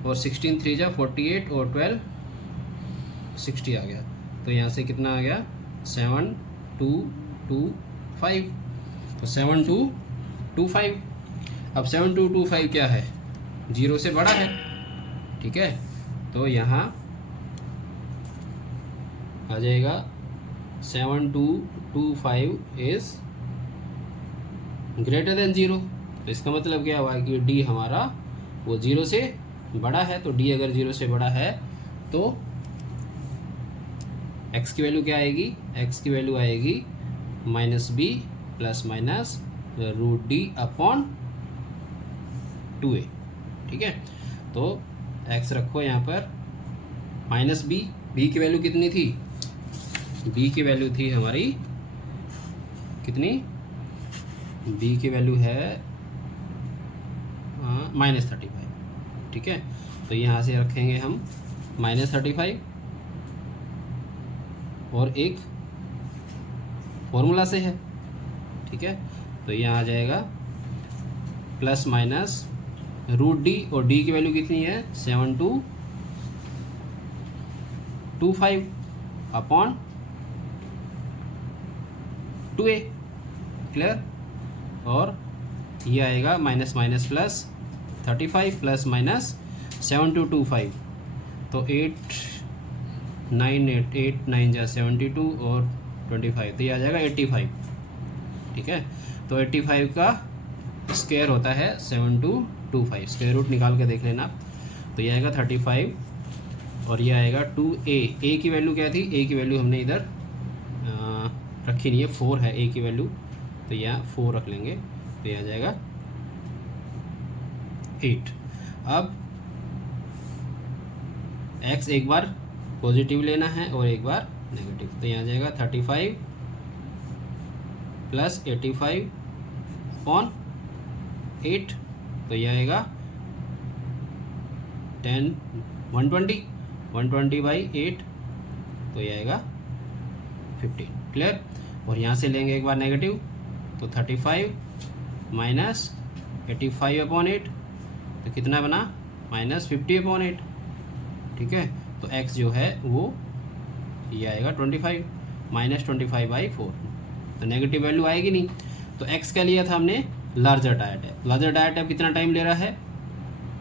और 16 3 जा 48 और 12 60 आ गया। तो यहाँ से कितना आ गया 7225, तो 7225। अब 7225 क्या है, 0 से बड़ा है, ठीक है, तो यहाँ आ जाएगा 7225 इज ग्रेटर देन 0। तो इसका मतलब क्या हुआ कि डी हमारा वो 0 से बड़ा है, तो डी अगर 0 से बड़ा है तो x की वैल्यू क्या आएगी, x की वैल्यू आएगी -b plus minus √d upon 2a, ठीक है। तो x रखो यहाँ पर -b, b की वैल्यू कितनी थी, b की वैल्यू थी हमारी कितनी, b की वैल्यू है -35, ठीक है। तो यहाँ से रखेंगे हम -35 और एक फॉर्मूला से है, ठीक है, तो यहाँ आ जाएगा प्लस माइनस √d और d की वैल्यू कितनी है 7225 अपॉन 2a, क्लियर। और ये आएगा minus minus plus 35 plus minus 7225, तो 8 9 जा 72 और 25, तो ये आ जाएगा 85, ठीक है। तो 85 का स्क्वायर होता है 7225, स्क्वायर रूट निकाल के देख लेना। तो ये आएगा 35 और ये आएगा 2a, a की वैल्यू क्या थी, a की वैल्यू हमने इधर रखी नहीं है, 4 है a की वैल्यू, तो यहाँ 4 रख लेंगे, तो ये आ जाएगा 8। अब x एक बार पॉजिटिव लेना है और एक बार नेगेटिव, तो यहाँ आ जाएगा 35 प्लस 85 अपॉन 8, तो ये आएगा 120 बाई 8, तो ये आएगा 15, क्लियर। और यहाँ से लेंगे एक बार नेगेटिव, तो 35 माइनस 85 अपॉन 8, तो कितना बना -50 अपॉन 8, ठीक है। तो x जो है वो ये आएगा 25 -25/4, तो नेगेटिव वैल्यू आएगी नहीं। तो x क्या लिया था हमने, लार्जर डायाटैप। लार्जर डायाटैप कितना टाइम ले रहा है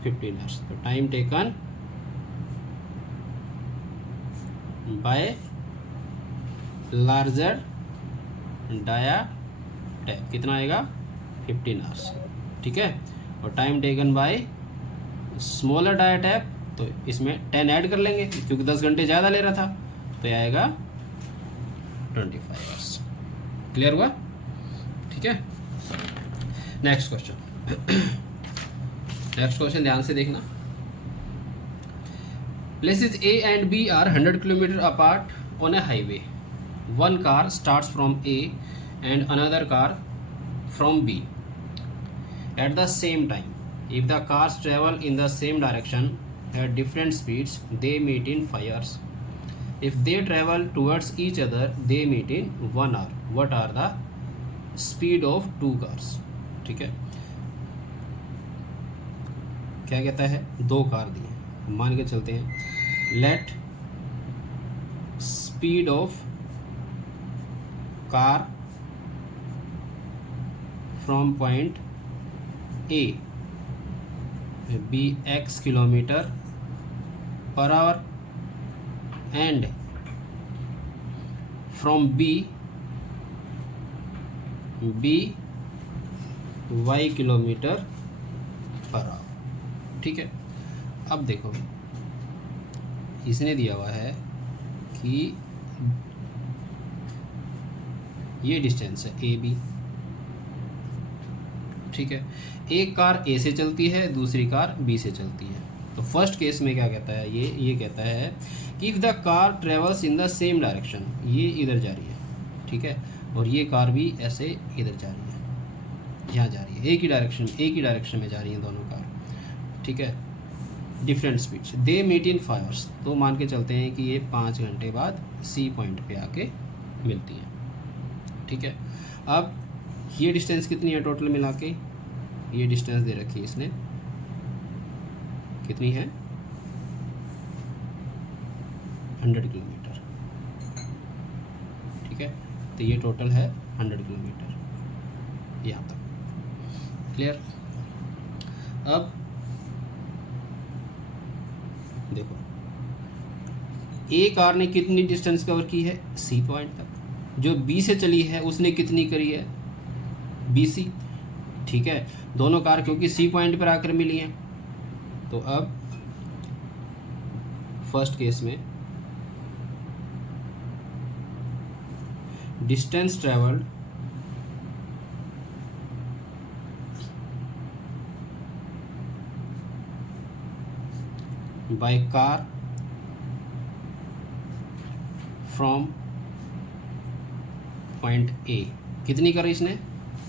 15 आवर्स, तो time taken by larger dia tap, कितना आएगा 15 आवर्स, ठीक है। और time taken by smaller dia tap, तो इसमें 10 ऐड कर लेंगे क्योंकि 10 घंटे ज़्यादा ले रहा था, तो यह आएगा 25 आवर्स। क्लियर हुआ, ठीक है। नेक्स्ट क्वेश्चन ध्यान से देखना। Places A and B are 100 kilometre apart on A highway. One car starts from A and another car from B at the same time. If the cars travel in the same direction at different speeds, they meet in 5 hours. If they travel towards each other, they meet in 1 hour. What are the speed of two cars? ठीक है, क्या कहता है, दो car दिए, मान के चलते हैं let speed of car from point A be x kilometre per hour and from B y kilometre per hour, ठीक है। अब देखो इसने दिया हुआ है कि ये डिस्टेंस है ए बी, ठीक है। एक कार ए से चलती है, दूसरी कार बी से चलती है। तो फर्स्ट केस में क्या कहता है, ये कहता है कि if the car travels in the same direction, ये इधर जा रही है, ठीक है, और ये कार भी ऐसे इधर जा रही है, यहाँ जा रही है, एक ही डायरेक्शन में जा रही हैं दोनों कार, ठीक है, different speeds. They meet in 5 hours, तो मान के चलते हैं कि ये 5 घंटे बाद सी पॉइंट पे आके मिलती हैं, ठीक है। अब ये डिस्टेंस कितनी है टोटल मिला के, ये डिस्टेंस दे रखी है इसने, कितनी है 100 किलोमीटर, ठीक है। तो ये टोटल है 100 किलोमीटर यहाँ तक, क्लियर। अब देखो ए कार ने कितनी डिस्टेंस कवर की है सी पॉइंट तक, जो बी से चली है उसने कितनी करी है BC, ठीक है। दोनों कार क्योंकि सी पॉइंट पर आकर मिली हैं, तो अब फर्स्ट केस में distance travelled by car from point ए, कितनी करी इसने,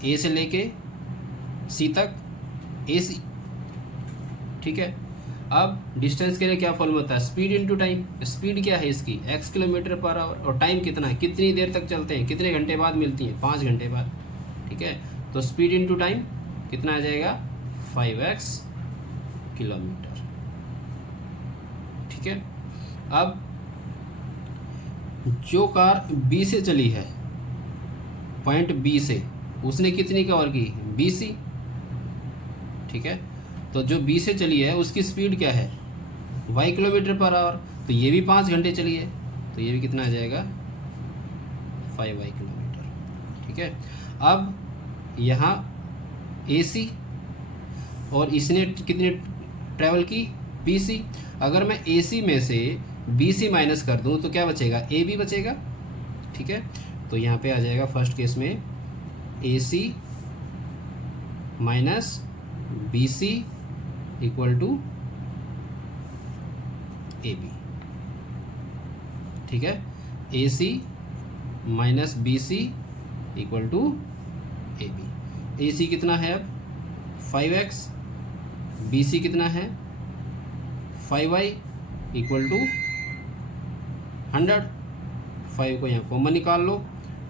ए से लेके सी तक AC, ठीक है। अब डिस्टेंस के लिए क्या फॉर्मूला होता है, स्पीड इनटू टाइम। स्पीड क्या है इसकी x किलोमीटर पर आवर, और टाइम कितना है, कितनी देर तक चलते हैं, कितने घंटे बाद मिलती हैं, 5 घंटे बाद, ठीक है। तो स्पीड इनटू टाइम कितना आ जाएगा 5x किलोमीटर, ठीक है। अब जो कार B से चली है पॉइंट B से, उसने कितनी कवर की BC, ठीक है। तो जो B से चली है उसकी स्पीड क्या है y किलोमीटर पर आवर, तो ये भी 5 घंटे चली है, तो ये भी कितना आ जाएगा 5y किलोमीटर, ठीक है। अब यहाँ AC और इसने कितनी ट्रैवल की BC, अगर मैं AC में से BC माइनस कर दूँ तो क्या बचेगा, AB बचेगा, ठीक है। तो यहाँ पे आ जाएगा फर्स्ट केस में AC minus BC equal to AB, ठीक है। AC minus BC equal to AB। AC कितना है अब 5x, BC कितना है 5y इक्वल टू 100। 5 को यहाँ कॉमन निकाल लो,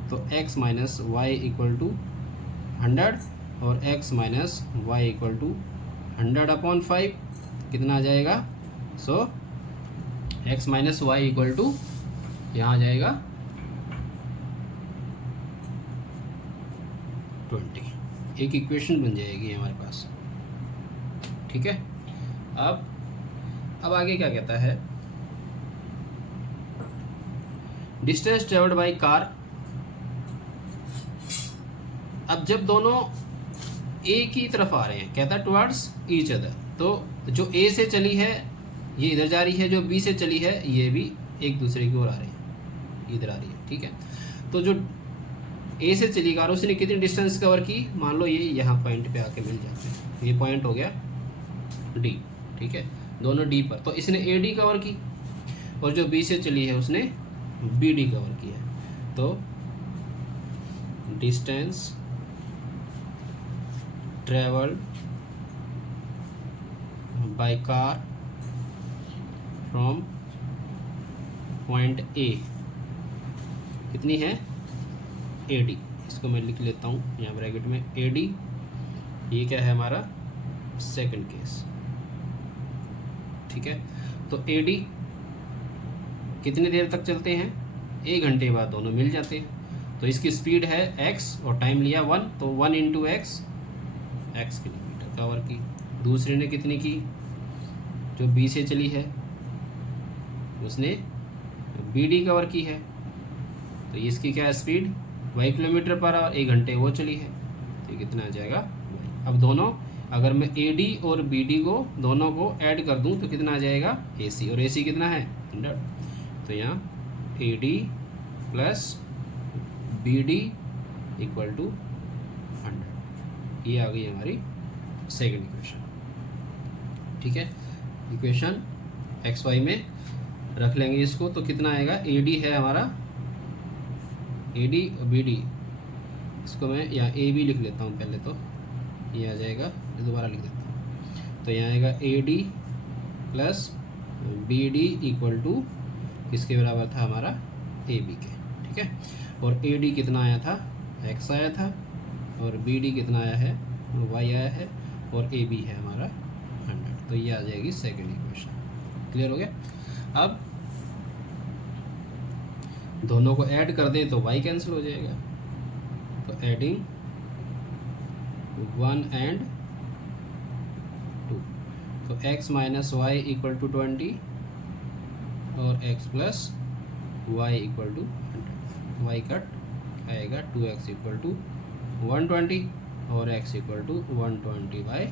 तो x minus y equal to 100 और x minus y equal to 100/5 कितना आ जाएगा, so x minus y equal to यहाँ आ जाएगा 20। एक इक्वेशन बन जाएगी हमारे पास, ठीक है। अब आगे क्या कहता है, डिस्टेंस ट्रेवल्ड बाय कार। अब जब दोनों ए की तरफ आ रहे हैं, कहता है टुवर्ड्स ईच अदर, तो जो ए से चली है ये इधर जा रही है, जो बी से चली है ये भी एक दूसरे की ओर आ रही है, इधर आ रही है, ठीक है। तो जो ए से चली कार उसने कितनी डिस्टेंस कवर की, मान लो ये यहाँ पॉइंट पे आके मिल जाते हैं, ये पॉइंट हो गया डी, ठीक है, दोनों डी पर, तो इसने ए डी कवर की और जो बी से चली है उसने बी डी कवर किया। तो distance travelled by car from point ए कितनी है, ए डी, इसको मैं लिख लेता हूँ यहाँ ब्रैकेट में, ए डी, ये क्या है हमारा सेकंड केस, ठीक है। तो ए डी कितनी देर तक चलते हैं, 1 घंटे बाद दोनों मिल जाते हैं। तो इसकी स्पीड है x और टाइम लिया 1, तो 1 इंटू एक्स किलोमीटर कवर की। दूसरे ने कितनी की, जो बी से चली है उसने बी डी कवर की है, तो इसकी क्या है speed, y kilometre per our, 1 घंटे वो चली है, तो ये कितना आ जाएगा y। अब दोनों अगर मैं ए डी और बी डी को दोनों को ऐड कर दूं तो कितना आ जाएगा ए सी, और ए सी कितना है 100, तो यहाँ A D plus B D equal to 100, ये आ गई हमारी सेकंड इक्वेशन, ठीक है। इक्वेशन एक्स वाई में रख लेंगे इसको, तो कितना आएगा, ए डी है हमारा, ए डी बी डी, इसको मैं यहाँ ए बी लिख लेता हूँ पहले, तो ये आ जाएगा, दोबारा लिख देता हूँ, तो यहाँ आएगा A D plus B D equal to किसके बराबर था हमारा ए बी के, ठीक है। और ए डी कितना आया था, एक्स आया था, और बी डी कितना आया है, वाई आया है, और ए बी है हमारा 100, तो ये आ जाएगी सेकेंड इक्वेशन। क्लियर हो गया। अब दोनों को ऐड कर दें तो y कैंसिल हो जाएगा, तो एडिंग 1 एंड 2, तो x minus y equal to 20 और x plus y equal to 100, y cut आएगा 2x इक्वल टू 120 और x इक्वल टू 120 बाई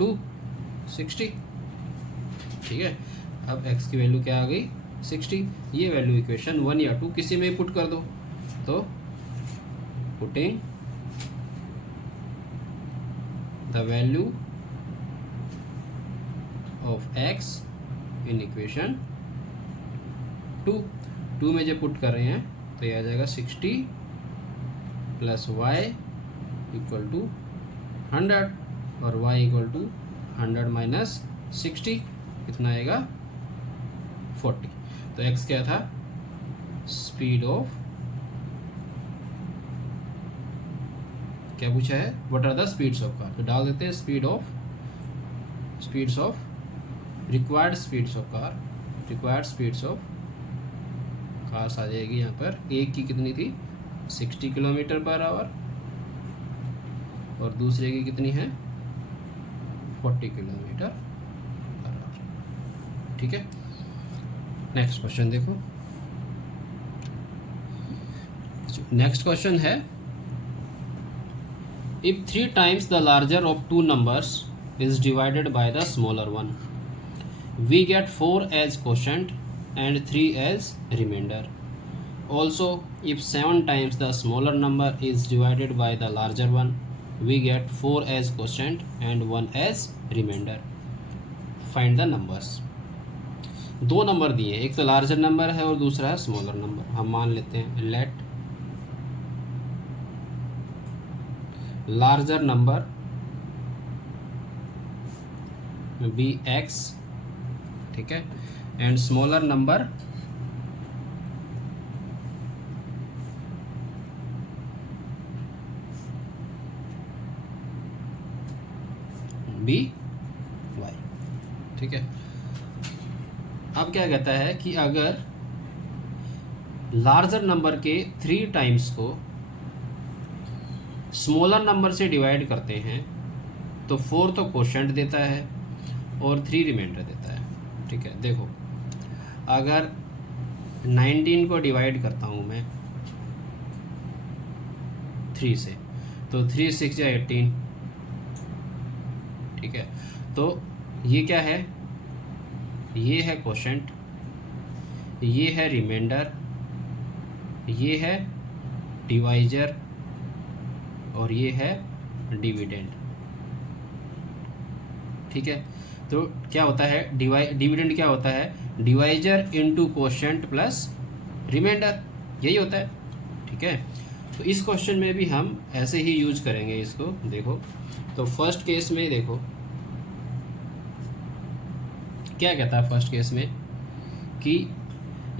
260, ठीक है। अब x की वैल्यू क्या आ गई 60, ये वैल्यू इक्वेशन 1 या 2 किसी में पुट कर दो, तो putting the value of x in equation 2 में जब पुट कर रहे हैं तो ये आ जाएगा 60 प्लस वाई इक्वल टू 100 और y इक्वल टू 100 माइनस 60 कितना आएगा 40। तो x क्या था, स्पीड ऑफ, क्या पूछा है, what are the speeds of car, तो डाल देते हैं speeds of required speeds of car, required speeds of cars आ जाएगी यहाँ पर, एक की कितनी थी 60 किलोमीटर पर आवर और दूसरे की कितनी है 40 किलोमीटर पर आवर, ठीक है। नेक्स्ट क्वेश्चन देखो, नेक्स्ट क्वेश्चन है, if 3 times the larger of two numbers is divided by the smaller one, we get 4 as quotient and 3 as remainder. Also, if 7 times the smaller number is divided by the larger one, we get 4 as quotient and 1 as remainder. Find the numbers. दो number दिए, एक तो larger number है और दूसरा है smaller number. हम मान लेते हैं let larger number be x, ठीक है, and smaller number be y, ठीक है। अब क्या कहता है कि अगर लार्जर नंबर के 3 टाइम्स को स्मॉलर नंबर से डिवाइड करते हैं तो 4 तो कोशेंट देता है और 3 रिमाइंडर देता है, ठीक है। देखो, अगर 19 को डिवाइड करता हूँ मैं 3 से, तो 3 6 या 18, ठीक है। तो ये क्या है, ये है क्वोशेंट, ये है रिमाइंडर, ये है डिवाइजर और ये है डिविडेंड, ठीक है। तो क्या होता है, डिविडेंड क्या होता है, divisor into quotient plus remainder, यही होता है, ठीक है। तो इस क्वेश्चन में भी हम ऐसे ही यूज करेंगे इसको। देखो तो फर्स्ट केस में देखो क्या कहता है, फर्स्ट केस में कि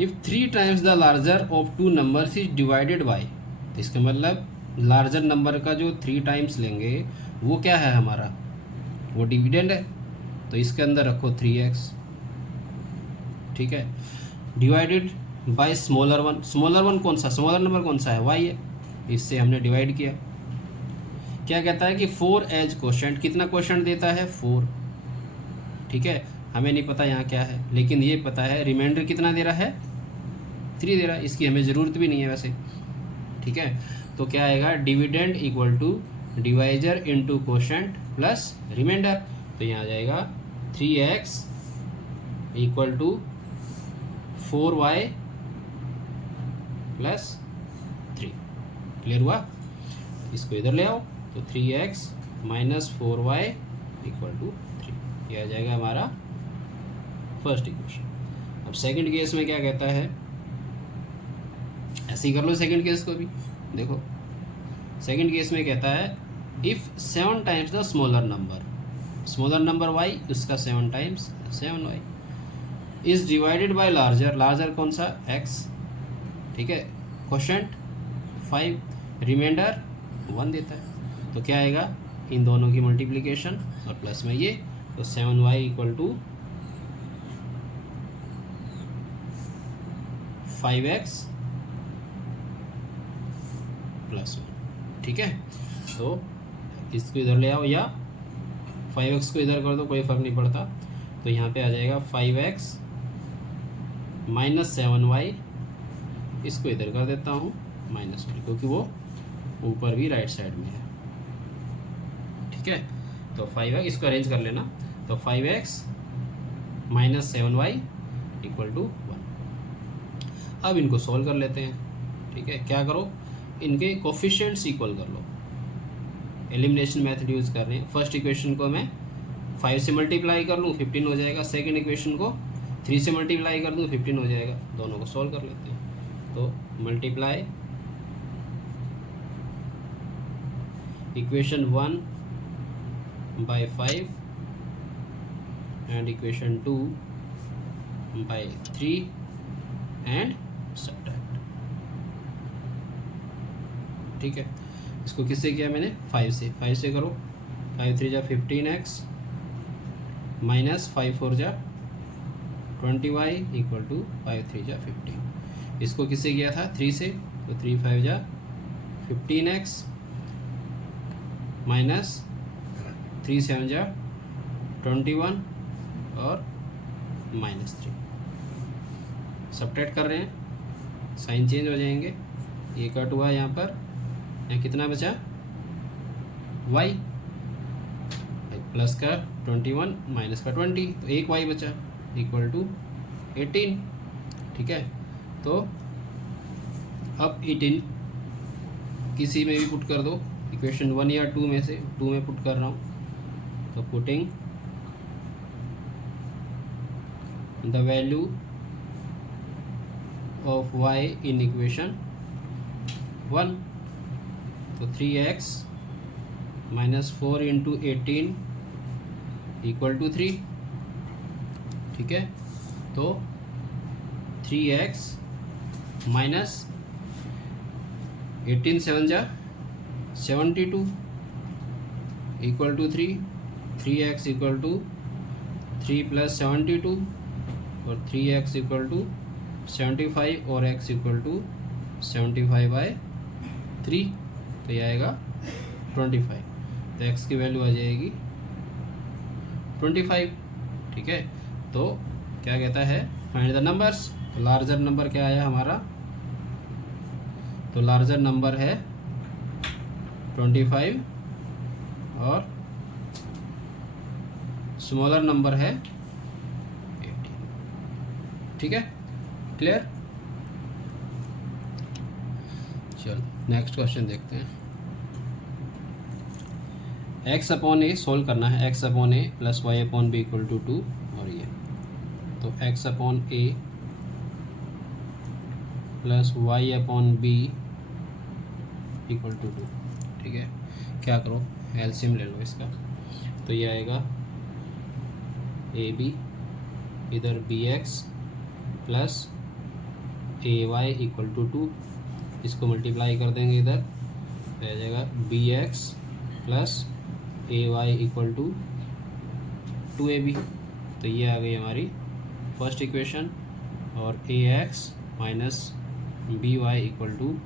if 3 times the larger of 2 numbers is divided by, तो इसका मतलब लार्जर नंबर का जो 3 टाइम्स लेंगे वो क्या है हमारा, वो डिविडेंड है। तो इसके अंदर रखो 3x, ठीक है, divided by smaller one. Smaller one कौन सा, स्मॉलर नंबर कौन सा है, y है, इससे हमने डिवाइड किया। क्या कहता है कि 4 एज क्वोशेंट, कितना क्वोशेंट देता है 4, ठीक है। हमें नहीं पता यहाँ क्या है, लेकिन ये पता है रिमाइंडर कितना दे रहा है, 3 दे रहा है, इसकी हमें ज़रूरत भी नहीं है वैसे, ठीक है। तो क्या आएगा, dividend equal to divisor into quotient plus remainder. तो यहाँ आ जाएगा 3x equal to 4y plus 3। Clear हुआ, इसको इधर ले आओ, तो 3x minus 4y equal to 3, ये आ जाएगा हमारा फर्स्ट इक्वेशन। अब सेकंड केस में क्या कहता है, ऐसे ही कर लो सेकंड केस को भी। देखो सेकंड केस में कहता है if 7 times the smaller number y, उसका 7 times 7y is divided by larger, larger कौन सा x, ठीक है, क्वोशेंट 5, रिमाइंडर 1 देता है। तो क्या आएगा, इन दोनों की मल्टीप्लिकेशन और प्लस में ये, तो 7y equal to 5x plus 1, ठीक है। तो इसको इधर ले आओ या 5x को इधर कर दो, कोई फ़र्क नहीं पड़ता। तो यहाँ पे आ जाएगा 5x माइनस 7y, इसको इधर कर देता हूँ -1, क्योंकि वो ऊपर भी राइट साइड में है, ठीक है। तो 5x, इसको अरेंज कर लेना, तो 5x minus 7y equal to 1। अब इनको सॉल्व कर लेते हैं, ठीक है। क्या करो, इनके कोफिशिएंट्स इक्वल कर लो, एलिमिनेशन मेथड यूज़ कर रहे हैं। फर्स्ट इक्वेशन को मैं 5 से मल्टीप्लाई कर लूँ 15 हो जाएगा, सेकंड इक्वेशन को 3 से मल्टीप्लाई कर दूँ 15 हो जाएगा। दोनों को सॉल्व कर लेते हैं, तो multiply equation 1 by 5 and equation 2 by 3 and subtract, ठीक है। इसको किससे किया मैंने, 5 से करो, 5 3 जा 15x माइनस 5 4 जा 20y इक्वल टू 5 3 जा 15। इसको किससे किया था, 3 से, तो 3 5 जा 15x माइनस 3 7 जा 21 और -3। सब्ट्रैक्ट कर रहे हैं, साइन चेंज हो जाएंगे, ये कट हुआ यहाँ पर, यहाँ कितना बचा y, प्लस का 21 माइनस का 20, तो एक y बचा इक्वल टू 18, ठीक है। तो अब 18 किसी में भी पुट कर दो, इक्वेशन 1 या 2 में से, 2 में पुट कर रहा हूँ, तो putting the value of y in equation 1, तो 3x minus 4 into 18 equal to 3, ठीक है। तो 3x माइनस 18 7 जा 72 equal to 3, 3x equal to 3 plus 72 और 3x इक्वल टू 75 और x इक्वल टू 75 बाय 3, तो ये आएगा 25, तो x की वैल्यू आ जाएगी 25, ठीक है। तो क्या कहता है, फाइंड द नंबर्स, तो लार्जर नंबर क्या आया हमारा, तो लार्जर नंबर है 25 और स्मॉलर नंबर है 18। ठीक है, क्लियर। चलो नेक्स्ट क्वेश्चन देखते हैं। एक्स अपॉन ए सोल्व करना है, x upon a plus y upon b equal to 2 और ये, तो x upon a plus y upon b equal to 2। ठीक है, क्या करो, एलसीएम ले लो इसका, तो ये आएगा ए बी, इधर B x plus A Y equal to 2, इसको मल्टीप्लाई कर देंगे इधर, तो आ जाएगा B x plus A Y equal to 2ab। तो ये आ गई हमारी फर्स्ट इक्वेशन, और A X minus B Y equal to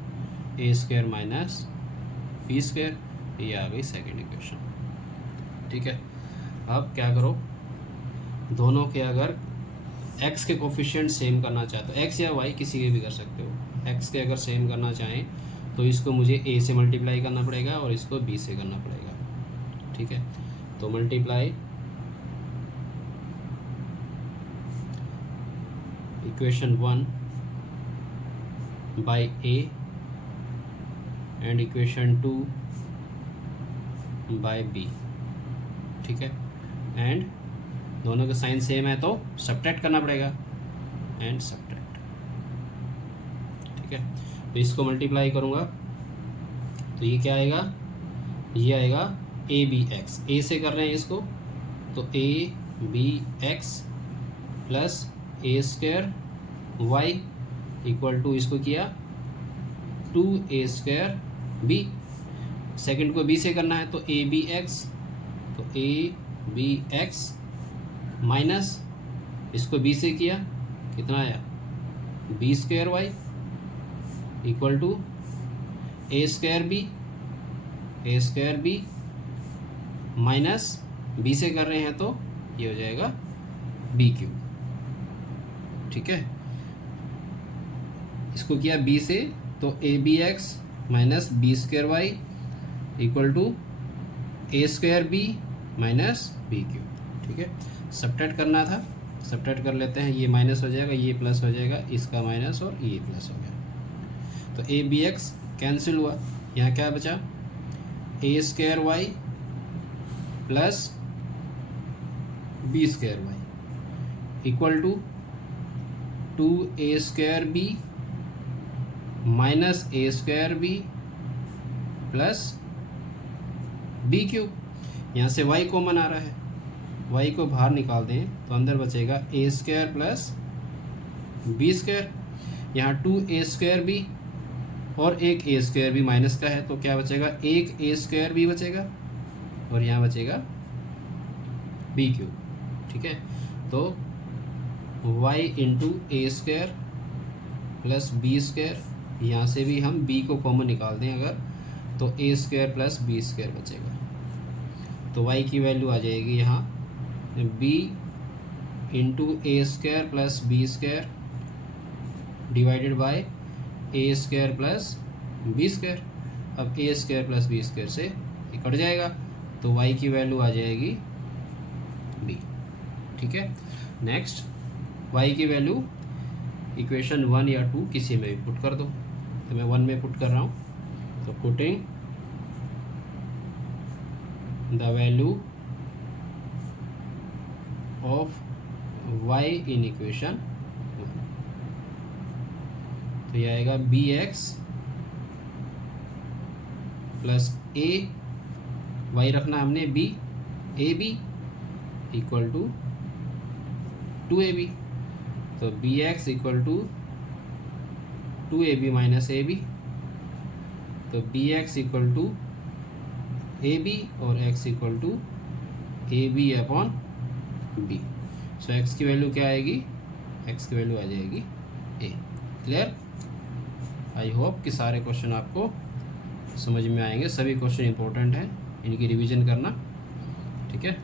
A square minus B square, ये आ गई सेकेंड इक्वेशन। ठीक है, अब क्या करो, दोनों के अगर x के कोफिशिएंट सेम करना चाहते हो, x या y किसी के भी कर सकते हो, x के अगर सेम करना चाहें तो इसको मुझे a से मल्टीप्लाई करना पड़ेगा और इसको b से करना पड़ेगा। ठीक है, तो multiply equation 1 by a and equation 2 by b। ठीक है, एंड दोनों का साइन सेम है तो सब्ट्रैक्ट करना पड़ेगा, एंड सब्ट्रैक्ट। ठीक है, तो इसको मल्टीप्लाई करूँगा तो ये क्या आएगा, ये आएगा ए बी एक्स, ए से कर रहे हैं इसको, तो a b x plus a square Y equal to, इसको किया 2a स्क्वायर बी, सेकेंड को बी से करना है तो ए बी एक्स, तो ए बी एक्स माइनस इसको बी से किया, कितना आया b square Y equal to A square B minus b से कर रहे हैं तो ये हो जाएगा बी क्यूब। ठीक है, इसको किया बी से तो a b x minus B square Y equal to A square B minus b cube. ठीक है, सब्ट्रैक्ट करना था, सब्ट्रैक्ट कर लेते हैं, ये माइनस हो जाएगा, ये प्लस हो जाएगा, इसका माइनस और ये प्लस हो गया, तो ए बी एक्स कैंसिल हुआ, यहाँ क्या बचा A square Y plus B square Y equal to 2a square B minus A square B plus B cube. यहाँ से y कॉमन आ रहा है, y को बाहर निकाल दें तो अंदर बचेगा ए स्क्वायर प्लस बी स्क्वायर, यहाँ 2a स्क्वायर बी और एक ए स्क्वायर बी माइनस का है, तो क्या बचेगा एक ए स्क्वायर बी बचेगा और यहाँ बचेगा बी क्यूब। ठीक है, तो y into a square plus B square, यहाँ से भी हम b को कॉमन निकाल दें अगर, तो a square plus B square बचेगा, तो y की वैल्यू आ जाएगी यहाँ b into a square plus B square divided by a square plus B square. अब a square plus B square से ये कट जाएगा, तो y की वैल्यू आ जाएगी b। ठीक है, नेक्स्ट y की वैल्यू इक्वेशन 1 या 2 किसी में भी पुट कर दो, तो मैं 1 में पुट कर रहा हूँ, तो putting the value of y in equation 1, तो ये आएगा B x plus A Y रखना हमने B A B equal to 2ab, तो B X equal to 2ab minus A B, तो B X equal to A B और x equal to A B upon B. So x की value क्या आएगी, x की value आ जाएगी a। Clear, I hope कि सारे क्वेश्चन आपको समझ में आएंगे, सभी क्वेश्चन इंपॉर्टेंट हैं, इनकी रिवीजन करना। ठीक है।